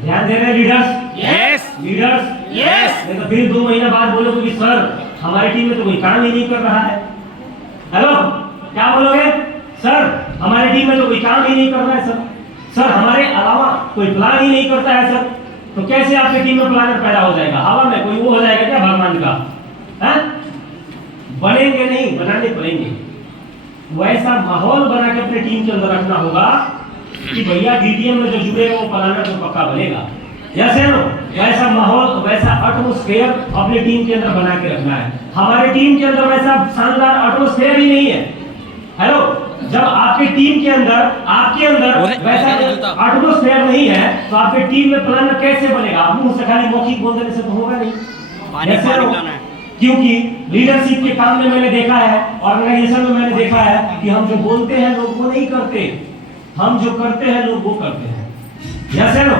ध्यान दे रहे हैं लीडर्स? Yes leaders? यस। नहीं तो फिर 2 महीना बाद बोलोगे कि सर हमारी टीम में तो कोई काम ही नहीं कर रहा है। हेलो, क्या बोलोगे? सर हमारी टीम में तो कोई काम ही नहीं कर रहा है सर। सर हमारे अलावा कोई प्लान ही नहीं करता है सर। तो कैसे आपकी टीम में प्लानर पैदा हो जाएगा? हवा में कोई वो हो जाएगा क्या भगवान का? है? बनेंगे नहीं, बनाने पड़ेंगे। वैसा माहौल बना के अपने टीम के अंदर रखना होगा कि भैया डीटीएम में जो जुड़े वो प्लानर तो पक्का बनेगा। यस है नो? वैसा माहौल, वैसा एटमॉस्फेयर अपनी टीम के अंदर बना के रखना है। हमारे टीम के अंदर वैसा शानदार एटमॉस्फेयर ही नहीं है। हेलो, जब आपके टीम के अंदर आपके अंदर वैसा एटमॉस्फेयर नहीं है तो आपके टीम में प्लानर कैसे बनेगा? आप मुंह से खाली मौखिक बोल देने से तो होगा नहीं। क्योंकि लीडरशिप के काम में मैंने देखा है, ऑर्गेनाइजेशन में मैंने देखा है कि हम जो बोलते हैं लोग वो नहीं करते, हम जो करते हैं लोग वो करते हैं। यस है नो?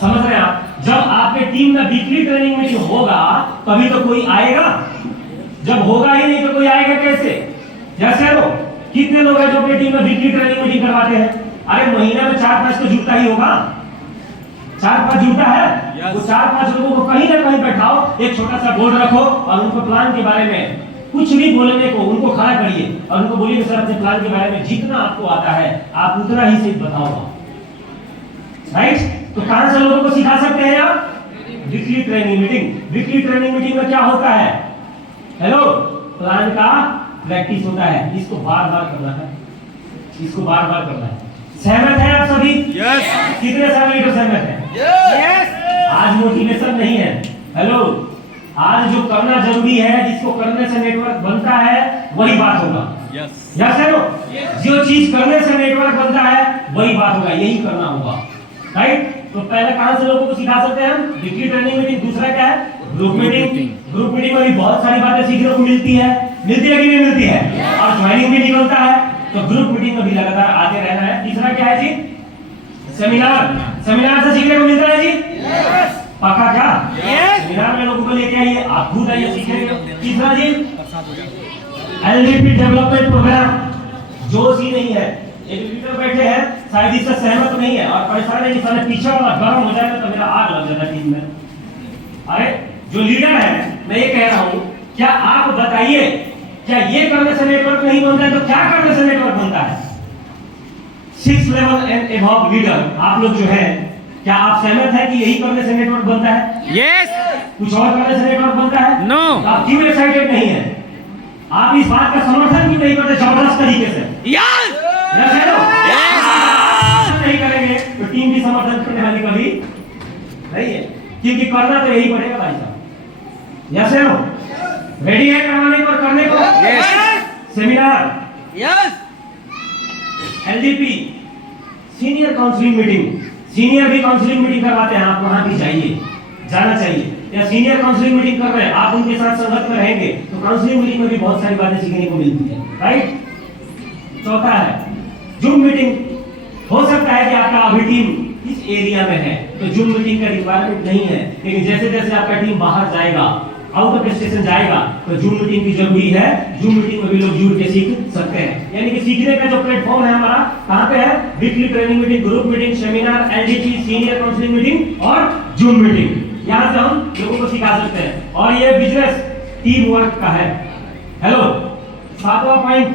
समझ रहे हैं आप? जब आपके टीम में वीकली ट्रेनिंग मीटिंग होगा तभी तो कोई आएगा। जब होगा ही नहीं तो कोई आएगा कैसे? जैसे लो कितने लोग हैं जो अपनी टीम में वीकली ट्रेनिंग मीटिंग करवाते हैं? अरे महीने में 4-5 तो जुड़ता ही होगा। 4-5 जुड़ता है। वो 4-5 लोगों को कहीं ना कहीं बैठाओ, एक छोटा सा बोर्ड रखो और उनको प्लान के बारे में कुछ भी बोलने को उनको खड़ा करिए और उनको बोलिए सर अपने प्लान के बारे में जितना आपको आता है आप उतना ही सिर्फ बताओ। राइट? तो कहां से लोगों को सिखा सकते हैं आप? Weekly training meeting. Weekly training meeting में क्या होता है? हेलो, प्लान का प्रैक्टिस होता है। इसको बार-बार करना है, इसको बार-बार करना है। सहमत है आप सभी? यस। कितने सारे लीडर सहमत हैं? यस। आज मोटिवेशन नहीं है। हेलो, आज जो करना जरूरी है, जिसको करने से नेटवर्क बनता है, वही बात होगा। यस यस है नो? जो चीज करने से नेटवर्क बनता है वही बात होगा, यही करना होगा, राइट? तो पहले कहां से लोगों को सिखा सकते हैं हम? Weekly training meeting. दूसरा क्या है? Group meeting. ग्रुप मीटिंग में भी बहुत सारी बातें सीखने को मिलती है कि नहीं मिलती है? और ज्वाइनिंग भी निकलता है, तो ग्रुप मीटिंग में भी लगातार आते रहना है। तीसरा क्या है जी? सेमिनार। सेमिनार से सीखने को मिलता है जी? पक्का क्या? सेमिनार में लोगों को लेके आइए, आप खुद आइए सीखेंगे। तीसरा जी एलडीपी डेवलपमेंट प्रोग्राम। जोश ही नहीं है, एक लीडर बैठे हैं, शायद इससे सहमत नहीं है और परेशान है कि साले पीछे वाला गर्म हो जाएगा तो मेरा आग लग जाएगा टीम में। अरे जो लीडर है, मैं ये कह रहा हूं, क्या आप बताइए, क्या ये करने से नेटवर्क नहीं बनता है तो क्या करने से नेटवर्क बनता है? 6 लेवल एंड एबव लीडर आप लोग जो है, क्या आप सहमत है कि यही करने से नेटवर्क बनता है? यस कुछ और करने से नेटवर्क बनता है? नो तो आप क्यों एक्साइटेड नहीं है? आप इस बात का समर्थन क्यों नहीं करते जबरदस्त तरीके से? यस यस है नो? नहीं करेंगे तो टीम की समर्थन करने वाली कभी नहीं है, क्योंकि करना तो यही पड़ेगा भाई साहब। यस है नो? रेडी है करवाने को और करने को? Yes seminar, yes LDP, senior counselling meeting. Senior भी काउंसलिंग मीटिंग करवाते हैं, आप वहां भी जाइए, जाना चाहिए। या सीनियर काउंसलिंग मीटिंग कर रहे हैं, आप उनके साथ संगत में रहेंगे तो काउंसलिंग मीटिंग में भी बहुत सारी बातें सीखने को मिलती है, राइट? चौथा है जूम मीटिंग। हो सकता है कि आपका अभी टीम इस एरिया में है तो जूम मीटिंग का रिक्वायरमेंट नहीं है, लेकिन जैसे जैसे आपका टीम बाहर जाएगा, आउट ऑफ स्टेशन जाएगा, तो जूम मीटिंग भी जरूरी है। जूम मीटिंग में भी लोग जुड़ के सीख सकते हैं। यानी कि सीखने का जो प्लेटफॉर्म है हमारा कहां पे है? Weekly training meeting, group meeting, seminar, LDP, senior counselling meeting और जूम मीटिंग। यहां से हम लोगों को सिखा सकते हैं। और ये बिजनेस टीम वर्क का है। हेलो, 7वां पॉइंट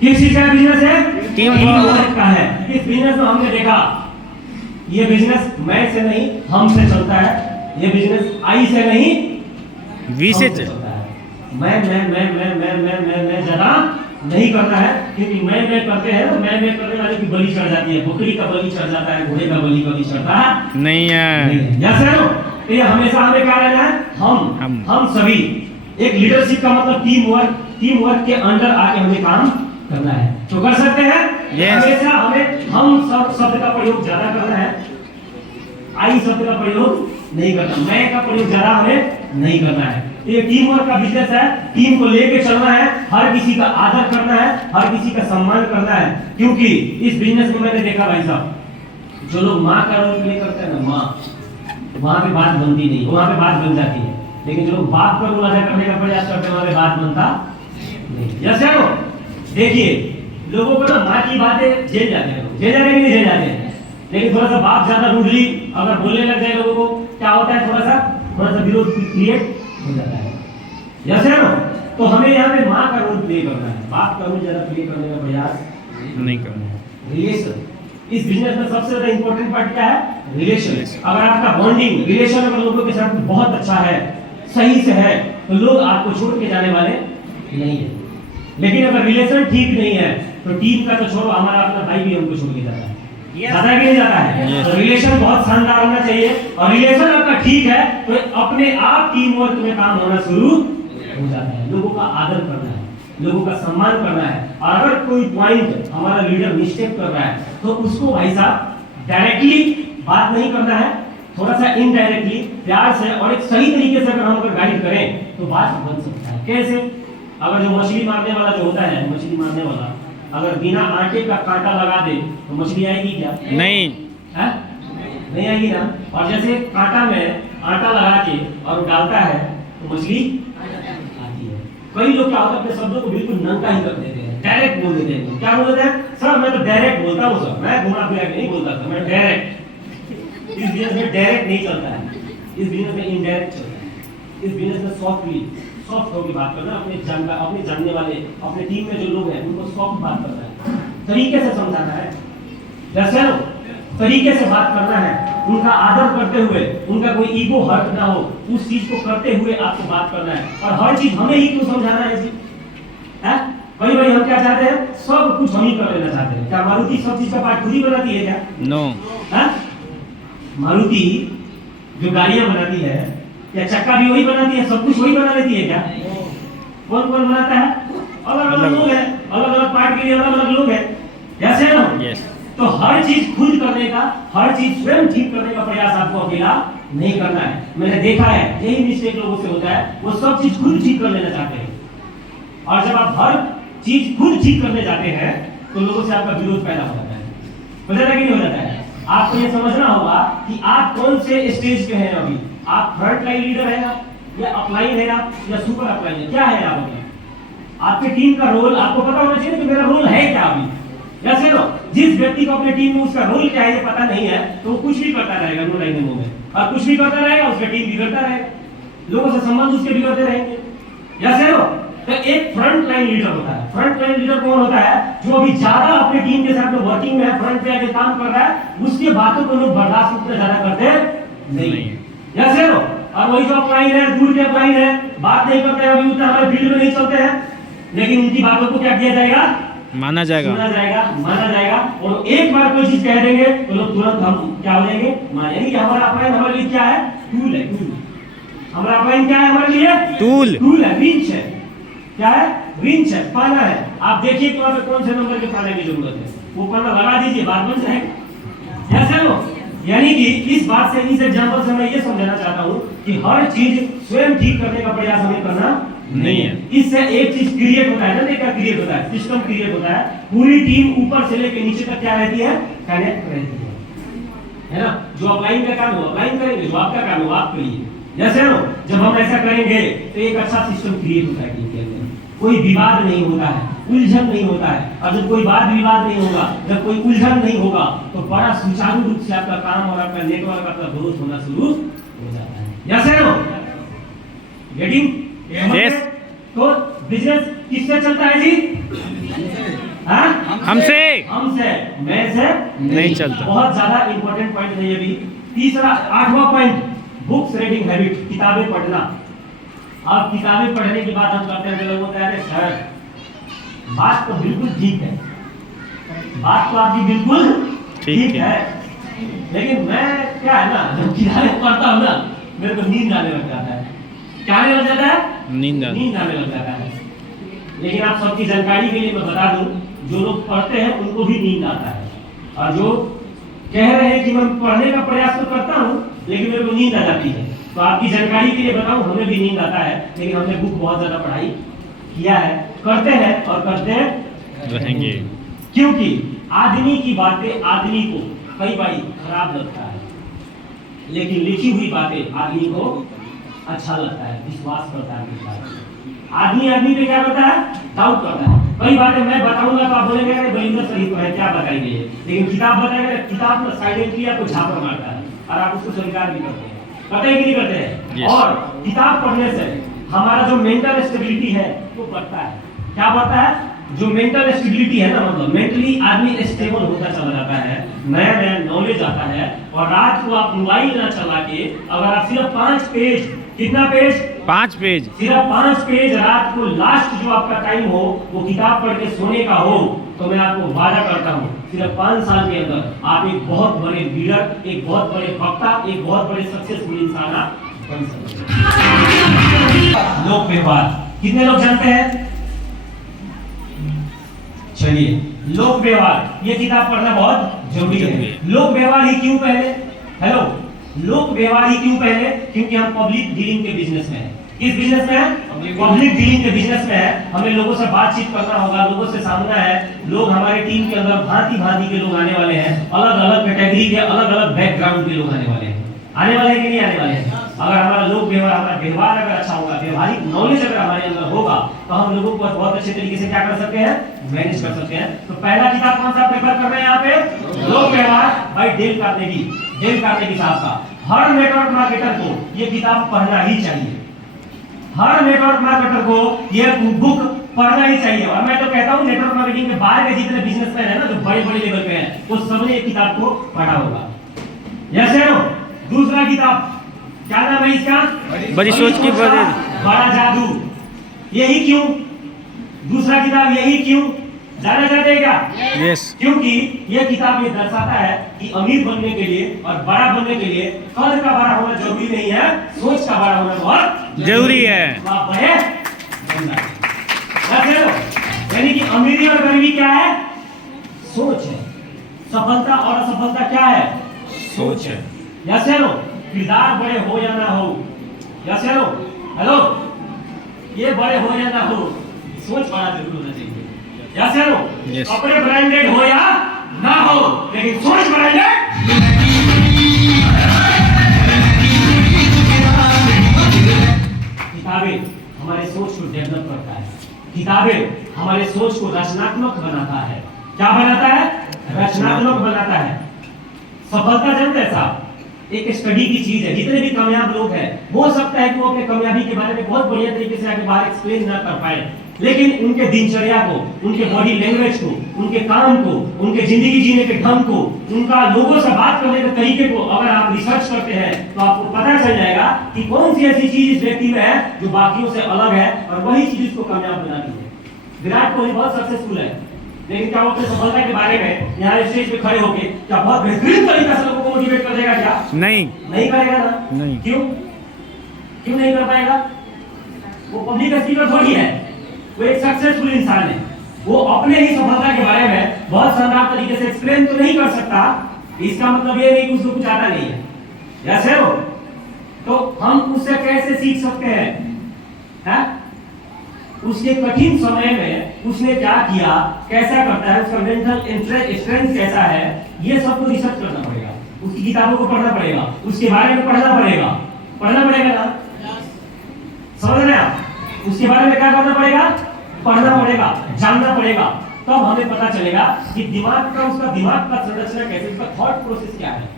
किस चीज का बिजनेस है? टीम वर्क का है। इस बिजनेस में हमने देखा, ये बिजनेस मैं से नहीं हम से चलता है। ये बिजनेस आई से नहीं वी से चलता है। मैं ज्यादा नहीं करना है, क्योंकि मैं करते हैं, मैं करने वाले की बलि चढ़ जाती है। बकरी का बलि चढ़ जाता है, घोड़े का बलि कभी चढ़ता नहीं है। यस है नो? तो ये हमेशा हमें क्या रहना है? हम सभी एक लीडरशिप का मतलब टीम वर्क के अंडर आके हमें काम करना है। तो कर सकते हैं? Yes. हमेशा हमें हम सब शब्द का प्रयोग ज्यादा करना है, आई शब्द का प्रयोग नहीं करना, मैं का प्रयोग ज्यादा हमें नहीं करना है। ये टीम वर्क का बिजनेस है, टीम को लेके चलना है, हर किसी का आदर करना है, हर किसी का सम्मान करना है। क्योंकि इस बिजनेस में मैंने देखा भाई साहब, जो लोग माँ का रोल प्ले करते हैं ना, माँ, वहां पे बात बनती नहीं, वहां पे बात बन जाती है। लेकिन जो लोग बाप का रोल अदा करने का प्रयास करते हैं, वहां पे बात बनता नहीं। यस है नो? देखिए, लोगों को ना माँ की बातें झेल जाते हैं, झेल जाते हैं कि नहीं झेल जाते हैं, लेकिन थोड़ा सा बाप ज्यादा रूडली अगर बोलने लग जाए लोगों को, क्या होता है? थोड़ा सा विरोध क्रिएट हो जाता है। यस है नो? तो हमें यहाँ पे माँ का रोल प्ले करना है, बाप का रोल ज्यादा प्ले करने का प्रयास नहीं करना है। रिलेशन, इस बिजनेस में सबसे ज्यादा इंपॉर्टेंट पार्ट क्या है? रिलेशन। अगर आपका बॉन्डिंग रिलेशन अगर लोगों के साथ बहुत अच्छा है, सही से है, तो लोग आपको छोड़ के जाने वाले नहीं है। लेकिन अगर रिलेशन ठीक नहीं है तो टीम का तो छोड़ो, हमारा अपना भाई भी हमको छोड़ के जाता है। जाता है कि नहीं जाता है? तो रिलेशन बहुत शानदार होना चाहिए, और रिलेशन आपका ठीक है तो अपने आप टीम वर्क में काम होना शुरू हो जाता है। लोगों का आदर करना है, लोगों का सम्मान करना है। और अगर कोई पॉइंट हमारा लीडर मिस्टेक कर रहा है तो उसको भाई साहब डायरेक्टली बात नहीं करना है, थोड़ा सा इनडायरेक्टली प्यार से और एक सही तरीके से अगर हम अगर गाइड करें तो बात बन सकता है। कैसे? अगर जो मछली मारने वाला जो होता है, मछली मारने वाला अगर बिना आटे का कांटा लगा दे तो मछली आएगी क्या? नहीं है? नहीं आएगी ना। और जैसे कांटा में आटा लगा के और डालता है तो मछली आती है। कई लोग क्या होता है, अपने शब्दों को बिल्कुल नंगा ही कर देते हैं, डायरेक्ट बोल देते हैं। क्या बोल देते हैं? सर मैं तो डायरेक्ट बोलता हूँ सर, मैं घुमा फिरा के नहीं बोलता सर, मैं डायरेक्ट। इस बिजनेस में डायरेक्ट नहीं चलता है, इस बिजनेस में इनडायरेक्ट चलता है। इस बिजनेस में सॉफ्ट होकर बात करना, अपने जानने वाले, अपने टीम में जो लोग हैं उनको सॉफ्ट बात करना है, तरीके से समझाना है, जैसे नो तरीके से बात करना है, उनका आदर करते हुए, उनका कोई ईगो हर्ट ना हो, उस चीज को करते हुए आपको बात करना है। और हर चीज हमें ही क्यों समझाना है जी? है? कई बार हम क्या चाहते हैं, सब कुछ हम ही कर लेना चाहते हैं। क्या मारुति सब चीज का पार्ट खुद ही बनाती है क्या? नो है? मारुति जो गाड़ियां बनाती है क्या चक्का भी वही बनाती है, सब कुछ वही बना लेती है क्या? कौन कौन बनाता है? अलग अलग लोग हैं, अलग अलग पार्ट के लिए अलग अलग लोग हैं, जैसे है ना? यस। तो हर चीज खुद करने का, हर चीज स्वयं ठीक करने का प्रयास आपको अकेला नहीं करना है। मैंने देखा है यही मिस्टेक लोगों से होता है, वो सब चीज खुद ठीक कर लेना चाहते हैं, और जब आप हर चीज खुद ठीक करने जाते हैं तो लोगों से आपका विरोध पैदा हो जाता है। हो जाता है कि नहीं हो जाता है? आपको ये समझना होगा कि आप कौन से स्टेज पे हैं अभी। आप फ्रंट लाइन लीडर है या अपलाइन है या सुपर अपलाइन है, क्या है आप अभी? आपके टीम का रोल आपको पता होना चाहिए कि मेरा रोल है क्या अभी। जैसे नो, जिस व्यक्ति को अपने टीम में उसका रोल क्या है ये पता नहीं है तो वो कुछ भी करता रहेगा नो लाइन में, और कुछ भी करता रहेगा, उसका टीम बिगड़ता रहेगा, लोगों से संबंध उसके बिगड़ते रहेंगे। जैसे नो, तो एक फ्रंट लाइन लीडर होता है। फ्रंट लाइन लीडर कौन होता है? जो अभी ज्यादा अपने टीम के साथ में वर्किंग में है, फ्रंट पे आके काम कर रहा है, उसकी बातों को लोग बर्दाश्त उतना ज्यादा करते नहीं। जैसे नो, और वही जो अपलाइन है, दूर के अपलाइन है, बात नहीं करते हैं, अभी उतना हमारे फील्ड में नहीं चलते हैं, लेकिन उनकी बातों को क्या किया जाएगा? माना जाएगा, सुना जाएगा, माना जाएगा। और एक बार कोई चीज कह देंगे तो लोग तुरंत हम क्या हो जाएंगे? मान यानी कि हमारा अपलाइन हमारे लिए क्या है? टूल है, टूल। हमारा अपलाइन क्या है हमारे लिए? टूल। टूल है, विंच है। क्या है? विंच है, पाना है। आप देखिए कि वहां पे कौन से नंबर के पाने की जरूरत है, वो पाना लगा दीजिए, बात बन जाएगी। जैसे लो, यानी कि इस बात से, इस एग्जांपल से मैं ये समझाना चाहता हूं कि हर चीज स्वयं ठीक करने का प्रयास हमें करना नहीं है। इससे एक चीज क्रिएट होता है ना, क्या क्रिएट होता है? सिस्टम क्रिएट होता है। पूरी टीम ऊपर से लेकर नीचे तक क्या रहती है? कनेक्ट रहती है ना? जो अपलाइन का काम हो अपलाइन करेंगे, जो आपका काम हो आप करिए। जैसे ना, जब हम ऐसा करेंगे तो एक अच्छा सिस्टम क्रिएट होता है टीम के अंदर, कोई विवाद नहीं होता है, उलझन नहीं होता है, और जब कोई वाद विवाद नहीं होगा, जब कोई उलझन नहीं होगा, तो बड़ा सुचारू रूप से आपका काम और आपका नेटवर्क, आपका ग्रोथ होना शुरू हो जाता है। जैसे ना, गेटिंग Yes. तो बिजनेस किससे चलता है जी? हाँ? हमसे हमसे, मैं से नहीं चलता। बहुत ज्यादा इंपॉर्टेंट पॉइंट है ये भी। तीसरा, 8वां पॉइंट, बुक्स रीडिंग हैबिट, किताबें पढ़ना। अब किताबें पढ़ने की बात हम करते हैं तो लोग बोलते हैं अरे सर बात तो बिल्कुल ठीक है, बात तो आपकी बिल्कुल ठीक है, लेकिन मैं क्या है ना, जब किताबें पढ़ता हूँ ना मेरे को नींद आने लग जाता है। क्या आने लग जाता है? नींद आने लग जाता है। लेकिन आप सबकी जानकारी के लिए मैं बता दूं, जो लोग पढ़ते हैं उनको भी नींद आता है, और जो कह रहे हैं कि मैं पढ़ने का प्रयास तो करता हूं लेकिन मेरे को नींद आ जाती है, तो आपकी जानकारी के लिए बताऊं, हमें भी नींद आता है, लेकिन हमने बुक बहुत ज्यादा पढ़ाई किया है, करते हैं और करते रहेंगे, क्योंकि आदमी की बातें आदमी को कई बार खराब लगता है, लेकिन लिखी हुई बातें आदमी को अच्छा लगता है, विश्वास करता है। आदमी आदमी पे क्या करता है? डाउट करता है। कई बातें मैं बताऊंगा तो आप बोलेंगे अरे बलिंदर सही तो है, क्या बताएंगे, लेकिन किताब बताएगा, किताब में साइलेंटली आपको झापड़ मारता है और आप उसको स्वीकार भी करते हैं, करते हैं कि नहीं करते हैं? Yes. और किताब पढ़ने से हमारा जो मेंटल स्टेबिलिटी है वो बढ़ता है। क्या बढ़ता है? जो मेंटल स्टेबिलिटी है ना, मतलब मेंटली आदमी स्टेबल होता चला जाता है, नया नया नॉलेज आता है, और रात को आप मोबाइल ना चला के अगर आप सिर्फ 5 पेज, कितना पेज? 5 पेज, सिर्फ 5 पेज रात को लास्ट जो आपका टाइम हो वो किताब पढ़ के सोने का हो, तो मैं आपको वादा करता हूँ सिर्फ 5 साल के अंदर आप एक बहुत बड़े लीडर, एक बहुत बड़े वक्ता, एक बहुत बड़े सक्सेसफुल इंसान आप बन सकते हैं। लोक व्यवहार कितने लोग जानते हैं? चलिए, लोक व्यवहार ये किताब पढ़ना बहुत जरूरी है। लोक व्यवहार ही क्यों पहले? हेलो, लोक व्यवहार ही क्यों पहले? क्योंकि हम पब्लिक डीलिंग के बिजनेस में हैं। किस बिजनेस में है? पब्लिक डीलिंग के बिजनेस में है। हमें लोगों से बातचीत करना होगा, लोगों से सामना है। लोग हमारे टीम के अंदर भांति भांति के लोग आने वाले हैं, अलग अलग कैटेगरी के, अलग अलग बैकग्राउंड के लोग आने वाले हैं। आने वाले हैं कि नहीं आने वाले हैं? अगर हमारा लोक व्यवहार, हमारा व्यवहार अगर अच्छा होगा, व्यवहारिक नॉलेज अगर हमारे अंदर होगा, तो हम लोगों को बहुत अच्छे तरीके से क्या कर सकते हैं? मैनेज कर सकते हैं। तो पहला किताब कौन सा प्रेफर कर रहे हैं यहाँ पे? लोक व्यवहार bye Dale Carnegie, Dale Carnegie साहब का। हर नेटवर्क मार्केटर को ये किताब पढ़ना ही चाहिए। हर नेटवर्क मार्केटर को ये बुक पढ़ना ही चाहिए। और मैं तो कहता हूँ नेटवर्क मार्केटिंग के बाहर के जितने बिजनेसमैन है ना, जो बड़े बड़े लेवल पे हैं, वो सबने ये किताब को पढ़ा होगा। जैसे दूसरा किताब क्या नाम है इसका? बड़ी सोच की बड़ा जादू। यही क्यों? दूसरा किताब यही क्यों? जाना चाहते हैं क्या? यस। क्योंकि ये किताब ये दर्शाता है कि अमीर बनने के लिए और बड़ा बनने के लिए कद का बड़ा होना जरूरी नहीं है, सोच का बड़ा होना बहुत जरूरी है। तो आप बड़े बनना है। यानी कि अमीरी और गरीबी क्या है? सोच है। सफलता और असफलता क्या है? सोच है। यस या नो? किरदार बड़े हो या ना हो, यस या नो? हेलो, ये बड़े हो या ना हो, सोच बड़ा जरूर होना चाहिए, यस या नो? Yes. कपड़े ब्रांडेड हो या ना हो, लेकिन सोच ब्रांडेड। किताबें हमारे सोच को डेवलप करता है, किताबें हमारे सोच को रचनात्मक बनाता है। क्या बनाता है? रचनात्मक बनाता है। सफलता जानते हैं साहब, एक स्टडी की चीज है। जितने भी कामयाब लोग हैं, हो सकता है कि वो अपने कामयाबी के बारे में बहुत बढ़िया तरीके से आगे बाहर एक्सप्लेन ना कर पाए, लेकिन उनके दिनचर्या को, उनके बॉडी लैंग्वेज को, उनके काम को, उनके जिंदगी जीने के ढंग को, उनका लोगों से बात करने के तरीके को अगर आप रिसर्च करते हैं तो आपको पता चल जाएगा कि कौन सी ऐसी चीज इस व्यक्ति में है जो बाकियों से अलग है, और वही चीज उसको कामयाब बनाती है। विराट कोहली बहुत सक्सेसफुल है, लेकिन क्या वो अपनी सफलता के बारे में यहाँ स्टेज पे खड़े होके क्या बहुत बेहतरीन तरीके से लोगों को मोटिवेट कर देगा? क्या नहीं। नहीं करेगा ना? नहीं। क्यों नहीं कर पाएगा? वो पब्लिक स्पीकर थोड़ी है, वो एक सक्सेसफुल इंसान है। वो अपने ही सफलता के बारे में बहुत शानदार तरीके से एक्सप्लेन तो नहीं कर सकता, इसका मतलब ये नहीं कि उसको कुछ आता नहीं है, यस है वो? तो हम उससे कैसे सीख सकते हैं? उसके कठिन समय में उसने क्या किया, कैसा करता है, उसका मेंटल स्ट्रेंथ कैसा है, ये सब को रिसर्च करना पड़ेगा। उसकी किताबों को पढ़ना पड़ेगा, उसके बारे में पढ़ना पड़ेगा ना? समझ रहे हैं? उसके बारे में क्या करना पड़ेगा? पढ़ना पड़ेगा, जानना पड़ेगा। तब हमें पता चलेगा कि उसका दिमाग का संरचना कैसे, उसका थॉट प्रोसेस क्या है,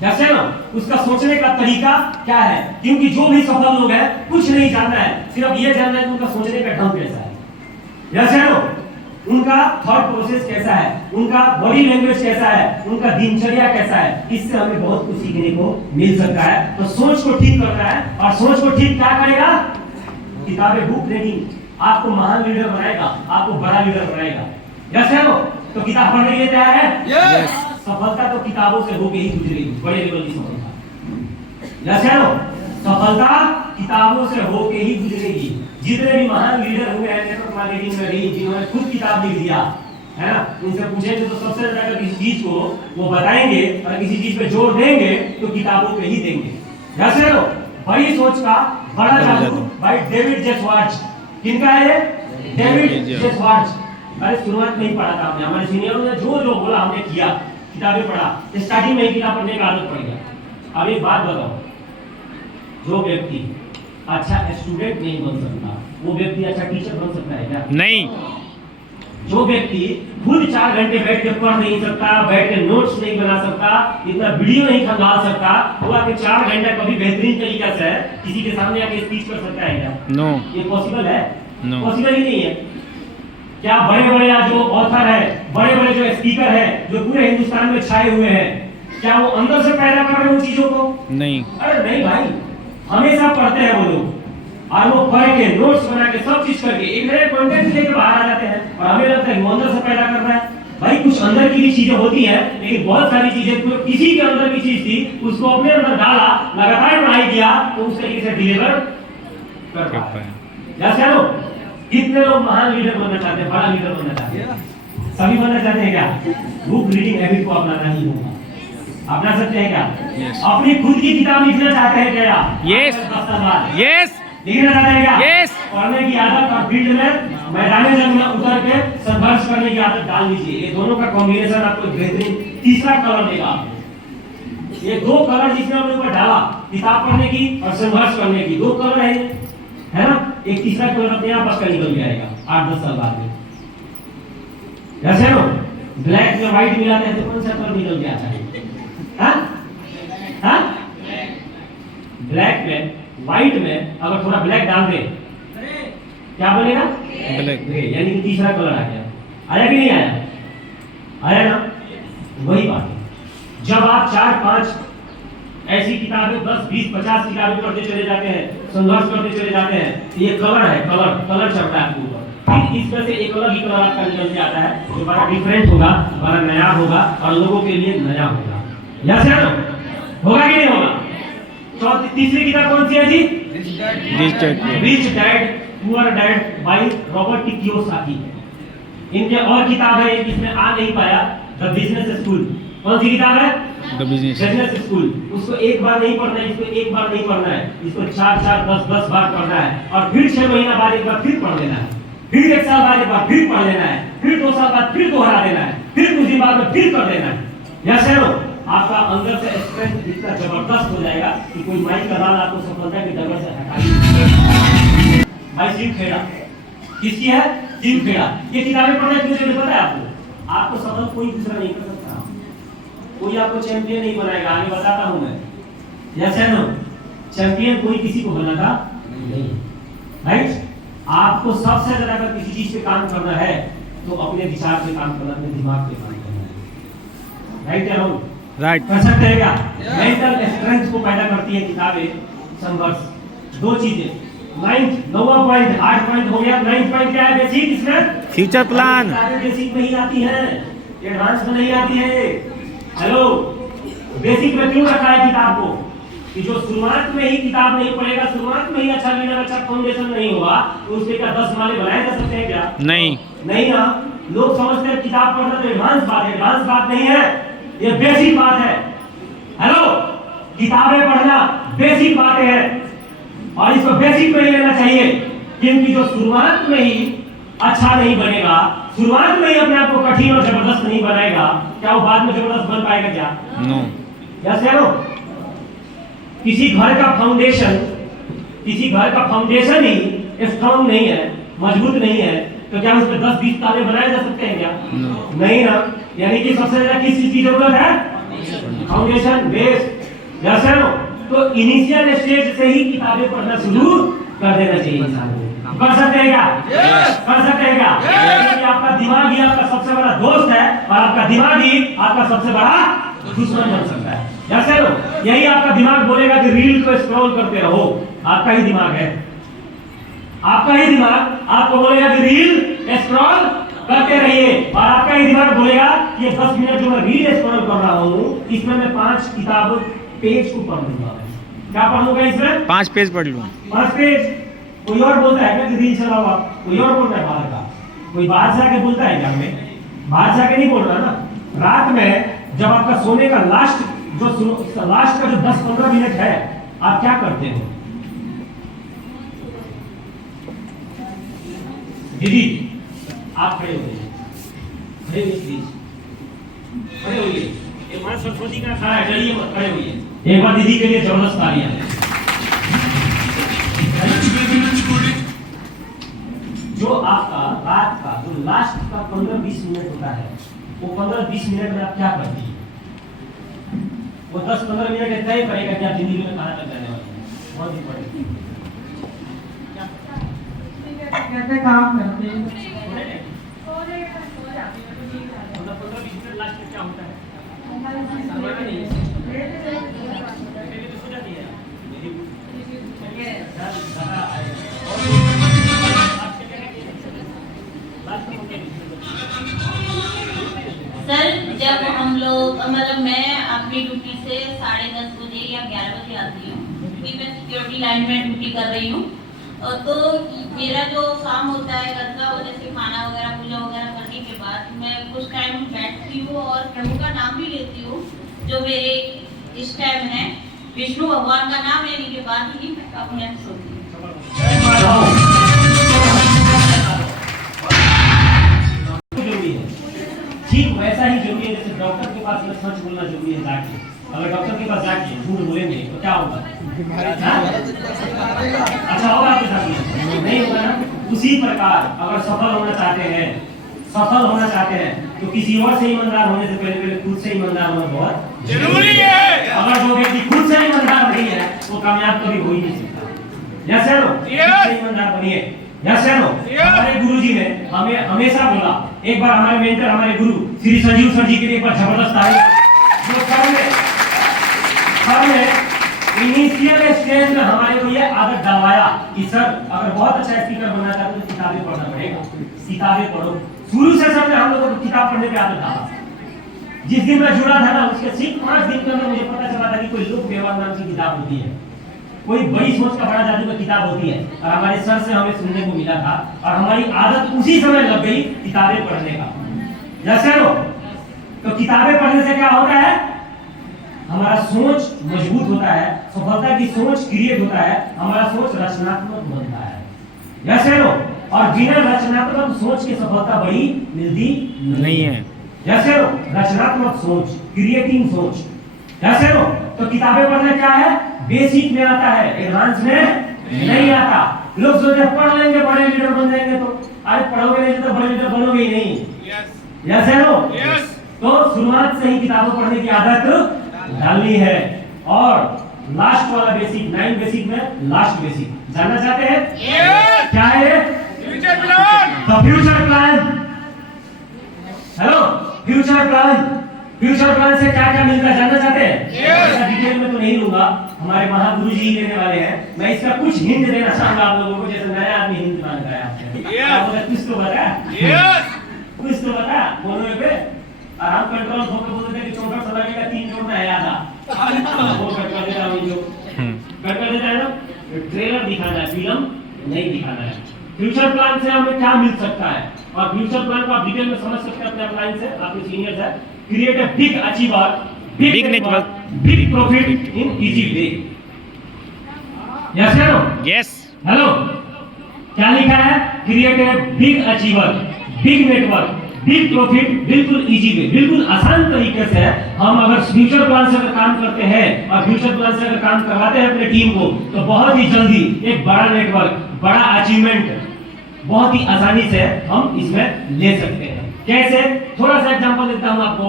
जैसे ना उसका सोचने का तरीका क्या है। क्योंकि जो भी सफल लोग हैं, कुछ नहीं जानना है, सिर्फ ये जानना है कि उनका सोचने का ढंग कैसा है, जैसे ना उनका थॉट प्रोसेस कैसा है, उनका बॉडी लैंग्वेज कैसा है, उनका दिनचर्या कैसा है। इससे हमें बहुत कुछ सीखने को मिल सकता है। तो सोच को ठीक करना है, और सोच को ठीक क्या करेगा? किताबें, बुक रीडिंग आपको महान लीडर बनाएगा, आपको बड़ा लीडर बनाएगा, जैसे ना? तो किताब पढ़ने के लिए तैयार है? यस। सफलता तो किताबों से होके ही गुजरेगी, बड़े लेवल की सफलता, जैसे ना? सफलता किताबों से होके ही गुजरेगी। जितने भी महान लीडर हुए हैं नेटवर्क मार्केटिंग में भी, जिन्होंने खुद किताब लिख दिया है ना, उनसे पूछेंगे तो सबसे ज्यादा किसी चीज को वो बताएंगे और किसी चीज पे जोर देंगे तो किताबों पे ही देंगे, जैसे ना? बड़ी सोच का बड़ा जादू भाई डेविड जे श्वार्ट्ज। किनका है ये? David J Schwartz. अरे शुरुआत नहीं पढ़ा था हमने, हमारे सीनियरों ने जो जो बोला हमने किया, किताबें पढ़ा, स्टार्टिंग में ही किताब पढ़ने का आदत पड़ गया। अब एक बात बताओ, जो व्यक्ति अच्छा स्टूडेंट नहीं बन सकता, वो व्यक्ति अच्छा टीचर बन सकता है क्या? नहीं। जो व्यक्ति खुद 4 घंटे बैठ के पढ़ नहीं सकता, बैठ के नोट्स नहीं बना सकता, इतना वीडियो नहीं खंगाल सकता, वो आके 4 घंटा कभी बेहतरीन तरीके से किसी के सामने आके स्पीच कर सकता है क्या? नो। ये पॉसिबल है? नो। पॉसिबल ही नहीं है। क्या बड़े बड़े जो ऑथर है, बड़े बड़े जो स्पीकर है, जो पूरे हिंदुस्तान में छाए हुए हैं, क्या वो अंदर से पैदा कर रहे हैं उन चीजों को? नहीं। अरे नहीं भाई, हमेशा पढ़ते हैं वो लोग, और वो पढ़ के नोट्स बना के सब चीज करके एक नए कंटेंट लेके बाहर आ जाते हैं, और हमें लगता है वो अंदर से पैदा कर रहा है। भाई कुछ अंदर की भी चीजें होती हैं, लेकिन बहुत सारी चीजें किसी के अंदर की चीज थी, उसको अपने अंदर डाला, लगातार पढ़ाई किया, तो उस तरीके से डिलीवर कर पाया। जैसे लो कितने लोग महान लीडर बनना चाहते हैं, बड़ा लीडर बनना चाहते हैं? सभी बनना चाहते हैं क्या? बुक रीडिंग हैबिट को अपनाना ही होगा। अपना सकते हैं क्या? Yes. अपनी खुद की किताब लिखना चाहते हैं क्या? Yes. 10 साल बाद यस। लिखना चाहते हैं क्या? Yes. पढ़ने की आदत और फील्ड में मैदान जंग में उतर के संघर्ष करने की आदत डाल लीजिए। ये दोनों का कॉम्बिनेशन आपको बेहतरीन तीसरा कलर देगा। ये 2 कलर जिसने हमने ऊपर डाला, किताब पढ़ने की और संघर्ष करने की, 2 कलर है ना? एक तीसरा कलर अपने आप आपका निकल जाएगा 8-10 साल बाद में। जैसे ना ब्लैक में व्हाइट मिलाते हैं तो कौन सा कलर निकल के आता है? हाँ? ब्लैक में व्हाइट में अगर थोड़ा ब्लैक डाल दे क्या बनेगा? ब्लैक। यानी कि तीसरा कलर आ गया। आया कि नहीं आया? आया ना? वही बात है, जब आप 4-5 ऐसी किताबें 10, 20, 50 किताबें पढ़ते चले जाते हैं, संघर्ष करते चले जाते हैं, ये कलर है, कलर चढ़ता है आपके ऊपर। फिर इसमें से एक अलग ही कलर आपका निकल के आता है जो बड़ा डिफरेंट होगा, बड़ा नया होगा और लोगों के लिए नया होगा। यस है ना? होगा कि नहीं होगा? तीसरी किताब कौन सी है जी? Rich dad poor dad by Robert T Kiyosaki. इनके और किताब है, एक इसमें आ नहीं पाया, द बिजनेस स्कूल। कौन सी किताब है? The business school. उसको एक बार नहीं पढ़ना है, इसको एक बार नहीं पढ़ना है, इसको 4 10 बार पढ़ना है और फिर 6 महीना बाद एक बार फिर पढ़ लेना है, फिर 1 साल बाद एक बार फिर पढ़ लेना है, फिर 2 साल बाद फिर दोहरा देना है, फिर कुछ दिन बाद में फिर कर देना है। यस है नो? आपका अंदर से स्ट्रेंथ इतना जबरदस्त हो जाएगा कि कोई माइक का दाल आपको सफलता की डगर से हटाएगी। भाई शिव खेड़ा किसकी है? शिव खेड़ा। ये किताबें पढ़ना क्यों जरूरी पता है आपको? आपको सफल कोई दूसरा नहीं कर सकता, कोई आपको चैंपियन नहीं बनाएगा। आगे बताता हूं मैं। यस है नो? चैंपियन कोई किसी को बनाता नहीं, राइट? आपको सबसे ज्यादा अगर किसी चीज पे काम करना है तो अपने विचार पे काम करना, अपने दिमाग पे काम करना है, राइट या रॉन्ग? राइट। कर सकते हैं क्या? मेंटल स्ट्रेंथ को पैदा करती है किताबें, संघर्ष। 2 चीजें। 9वां पॉइंट, 8 पॉइंट हो गया। 9th पॉइंट क्या है? बेसिक। इसमें फ्यूचर प्लान। किताबें बेसिक में ही आती हैं, एडवांस में नहीं आती है। हेलो, बेसिक में क्यों रखा है किताब को? कि जो शुरुआत में ही किताब नहीं पढ़ेगा, शुरुआत में ही अच्छा लीडर, अच्छा फाउंडेशन नहीं होगा, तो उसके क्या 10 माले बनाए जा सकते हैं क्या? नहीं। नहीं ना। लोग समझते हैं किताब पढ़ना तो एडवांस बात है। एडवांस बात नहीं है, ये बेसिक बात है। हेलो, किताबें पढ़ना बेसिक बातें हैं और इसको बेसिक में ही लेना चाहिए, क्योंकि जो शुरुआत में ही अच्छा नहीं बनेगा, शुरुआत में ही अपने आप को कठिन और जबरदस्त नहीं बनाएगा, क्या वो बाद में जबरदस्त बन पाएगा क्या? नो। यस है नो? किसी घर का फाउंडेशन ही स्ट्रांग नहीं है, मजबूत नहीं है, तो क्या उसमें 10-20 ताले बनाए जा सकते हैं क्या? नहीं ना। यानी कि सबसे ज्यादा किस चीज की जरूरत है? Foundation, base. यस है नो? तो इनिशियल स्टेज से ही किताबें पढ़ना शुरू कर देना चाहिए इंसान को। कर सकते हैं क्या? कर सकते हैं क्या? क्योंकि आपका दिमाग ही आपका सबसे बड़ा दोस्त है और आपका दिमाग ही आपका सबसे बड़ा दुश्मन बन सकता है। यस है नो? यही आपका दिमाग बोलेगा कि रील को स्क्रॉल करते रहो, आपका ही दिमाग है, आपका ही दिमाग आपको बोलेगा कि रील स्क्रॉल करते रहिए और आपका ही दिमाग बोलेगा कि ये 10 मिनट जो मैं रील स्क्रॉल कर रहा हूँ इसमें मैं 5 किताब पेज को पढ़ लूंगा। क्या पढ़ लूंगा इसमें? 5 पेज पढ़ लूँ। 5 पेज। कोई और बोलता है क्या कि रील चलाओ आप? कोई और बोलता है बाहर का? कोई बाहर से आके बोलता है क्या? हमें बाहर से आके नहीं बोल रहा ना। रात में जब आपका सोने का लास्ट का जो 10-15 मिनट है, आप क्या करते हो? दीदी आप खड़े होइए, खड़े होइए प्लीज, खड़े होइए। एक मां सरस्वती का खड़ा है, चलिए मत, खड़े होइए। एक बार दीदी के लिए जबरदस्त तालियां। जो आपका रात का जो लास्ट का 15-20 मिनट होता है, वो 15-20 मिनट में आप क्या करती हैं? वो 10-15 मिनट तय करेगा कि आप जिंदगी में कहां तक जाने वाले हैं। बहुत इंपॉर्टेंट। कैसे काम करते हैं? 15-20 मिनट लास्ट में क्या होता है? सर, जब हम लोग मतलब मैं अपनी ड्यूटी से 10:30 बजे या 11 बजे आती हूँ, क्योंकि मैं सिक्योरिटी लाइन में ड्यूटी कर रही हूँ, तो मेरा जो काम होता है घर का, वो जैसे खाना वगैरह, पूजा वगैरह करने के बाद मैं कुछ टाइम बैठती हूँ और प्रभु का नाम भी लेती हूँ, जो मेरे इस टाइम है विष्णु भगवान का नाम लेने के बाद ही मैं अपने आप सोती हूँ। ठीक वैसा ही जरूरी है जैसे डॉक्टर के पास में सच बोलना जरूरी है जाके। अगर डॉक्टर के पास जाके झूठ बोलेंगे तो क्या होगा? अच्छा होगा आपके साथ में? नहीं होगा ना। उसी प्रकार अगर सफल होना चाहते हैं तो किसी और से ईमानदार होने से पहले खुद से ईमानदार होना बहुत जरूरी है। अगर जो व्यक्ति खुद से ईमानदार नहीं है वो कामयाब कभी हो ही नहीं सकता। यस है नो? खुद से ईमानदार बनिए। यस है नो? हमारे गुरुजी ने हमें हमेशा बोला, एक बार हमारे मेंटर, हमारे गुरु श्री संजीव सर जी के लिए एक बार जबरदस्त तारीफ। जो सर ने इनिशियल स्टेज में हमारे को ये आदत डलवाया कि सर अगर बहुत अच्छा स्पीकर बनना चाहते हो तो किताबें पढ़ना पड़ेगा, किताबें पढ़ो। शुरू से सर ने हम लोगों को किताब पढ़ने पे आदत डाला। जिस दिन मैं जुड़ा था ना उसके सिर्फ 5 दिन के अंदर मुझे पता चला था कि कोई लोक व्यवहार नाम की किताब होती है, कोई बड़ी सोच का बड़ा जादू का किताब होती है, और हमारे सर से हमें सुनने को मिला था और हमारी आदत उसी समय लग गई किताबें पढ़ने का। जैसे लो तो किताबें पढ़ने से क्या होता है, हमारा सोच मजबूत होता है, सफलता की सोच क्रिएट होता है, हमारा सोच रचनात्मक बनता है। जैसे लो और बिना रचनात्मक सोच की सफलता बड़ी मिलती नहीं है। जैसे लो रचनात्मक सोच, क्रिएटिव सोच। जैसे लो तो किताबें पढ़ना क्या है, बेसिक में आता है, एडवांस में नहीं आता। लोग सोचते पढ़ लेंगे बड़े लीडर बन जाएंगे, तो अरे पढ़ोगे नहीं तो बड़े लीडर बनोगे ही नहीं। जैसे लो तो शुरुआत से ही किताबें पढ़ने की आदत डालनी है। और लास्ट वाला बेसिक, 9 बेसिक में लास्ट बेसिक जानना चाहते हैं क्या है? Future plan. Hello, future plan से क्या क्या मिलता है जानना चाहते हैं? डिटेल में तो नहीं लूंगा, हमारे महागुरु जी लेने वाले हैं। मैं इसका कुछ हिंट देना चाहूंगा आप लोगों को, जैसे नया आदमी हिंट मांग रहा है। कुछ तो बता, कुछ तो बता बोलो पे। और हम कंट्रोल होकर बोलते थे कि 64 साल लगेगा, 3 जोड़ना है आधा वो कट कर देता हूं, जो कट कर देता है ना। ट्रेलर दिखाना है, फिल्म नहीं दिखाना है। फ्यूचर प्लान से हमें क्या मिल सकता है, और फ्यूचर प्लान को आप डिटेल में समझ सकते हैं अपने लाइन से, आपके सीनियर्स है। Create a big achiever, big network, big profit in easy way. Yes no? Yes. Hello, क्या लिखा है? Create a big achiever, big network, big profit, बिल्कुल इजी वे, बिल्कुल आसान तरीके से हम अगर फ्यूचर प्लान से अगर काम करते हैं और फ्यूचर प्लान से अगर काम करवाते हैं अपने टीम को, तो बहुत ही जल्दी एक बड़ा नेटवर्क, बड़ा अचीवमेंट बहुत ही आसानी से हम इसमें ले सकते हैं। कैसे? थोड़ा सा एग्जांपल देता हूं आपको।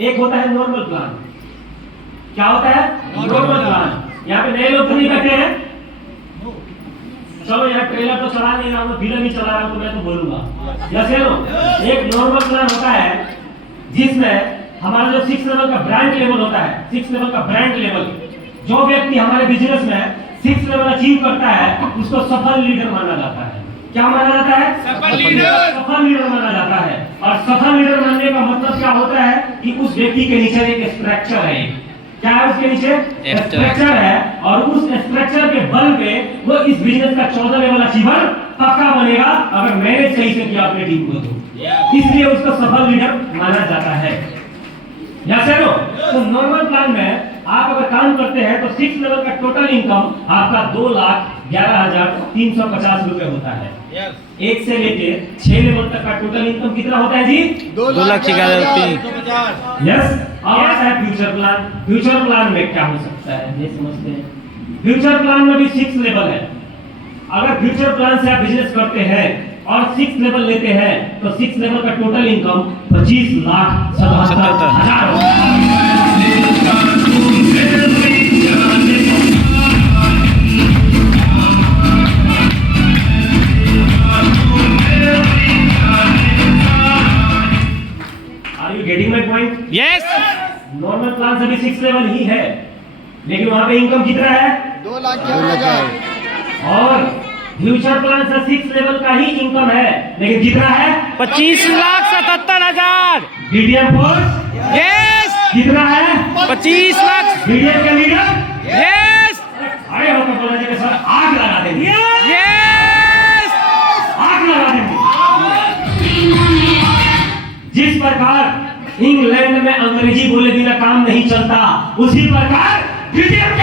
एक होता है नॉर्मल प्लान। क्या होता है? Normal plan. यहाँ पे नए लोग तो नहीं बैठे हैं, चलो यहाँ ट्रेलर तो चला नहीं रहा हूँ, फिल्म ही चला रहा हूँ, तो मैं तो बोलूंगा। जैसे लो एक नॉर्मल प्लान होता है जिसमें हमारा जो 6 लेवल का ब्रांड लेवल होता है, 6 लेवल का ब्रांड लेवल, जो व्यक्ति हमारे बिजनेस में 6 लेवल अचीव करता है उसको सफल लीडर माना जाता है। क्या माना जाता है? सफल लीडर माना जाता है। और सफल लीडर मानने का मतलब क्या होता है कि उस व्यक्ति के नीचे एक स्ट्रक्चर है। क्या है उसके नीचे? स्ट्रक्चर है, और उस स्ट्रक्चर के बल पे वो इस बिजनेस का 14 लेवल अचीवर पक्का बनेगा अगर मैनेज सही से किया अपने टीम को, तो इसलिए उसको सफल लीडर माना जाता है। या चलो तो नॉर्मल प्लान में आप अगर काम करते हैं तो 6 लेवल का टोटल इनकम आपका 2,11,350 रुपए होता है। 1 से लेके 6 लेवल तक का टोटल इनकम कितना होता है जी? 2,11,350। यस। अब आता है फ्यूचर प्लान। फ्यूचर प्लान में क्या हो सकता है ये समझते हैं। फ्यूचर प्लान में भी 6 लेवल है। अगर फ्यूचर प्लान से आप बिजनेस करते हैं और 6 लेवल लेते हैं तो 6 लेवल का total income 25,77,000 Are you getting my point? Yes. Normal plan से भी 6 लेवल ही है, लेकिन वहां पे इनकम कितना है? 2,11,000। और फ्यूचर प्लान से 6 लेवल का ही इनकम है, लेकिन कितना है? 25,77,000। BDM force yes. कितना है? 25 लाख। बीडीएम के लीडर यस। अरे होकर बोला जी सर आग लगा देंगे, यस। आग लगा देंगे। जिस प्रकार इंग्लैंड में अंग्रेजी बोले बिना काम नहीं चलता, उसी प्रकार बीडीएम के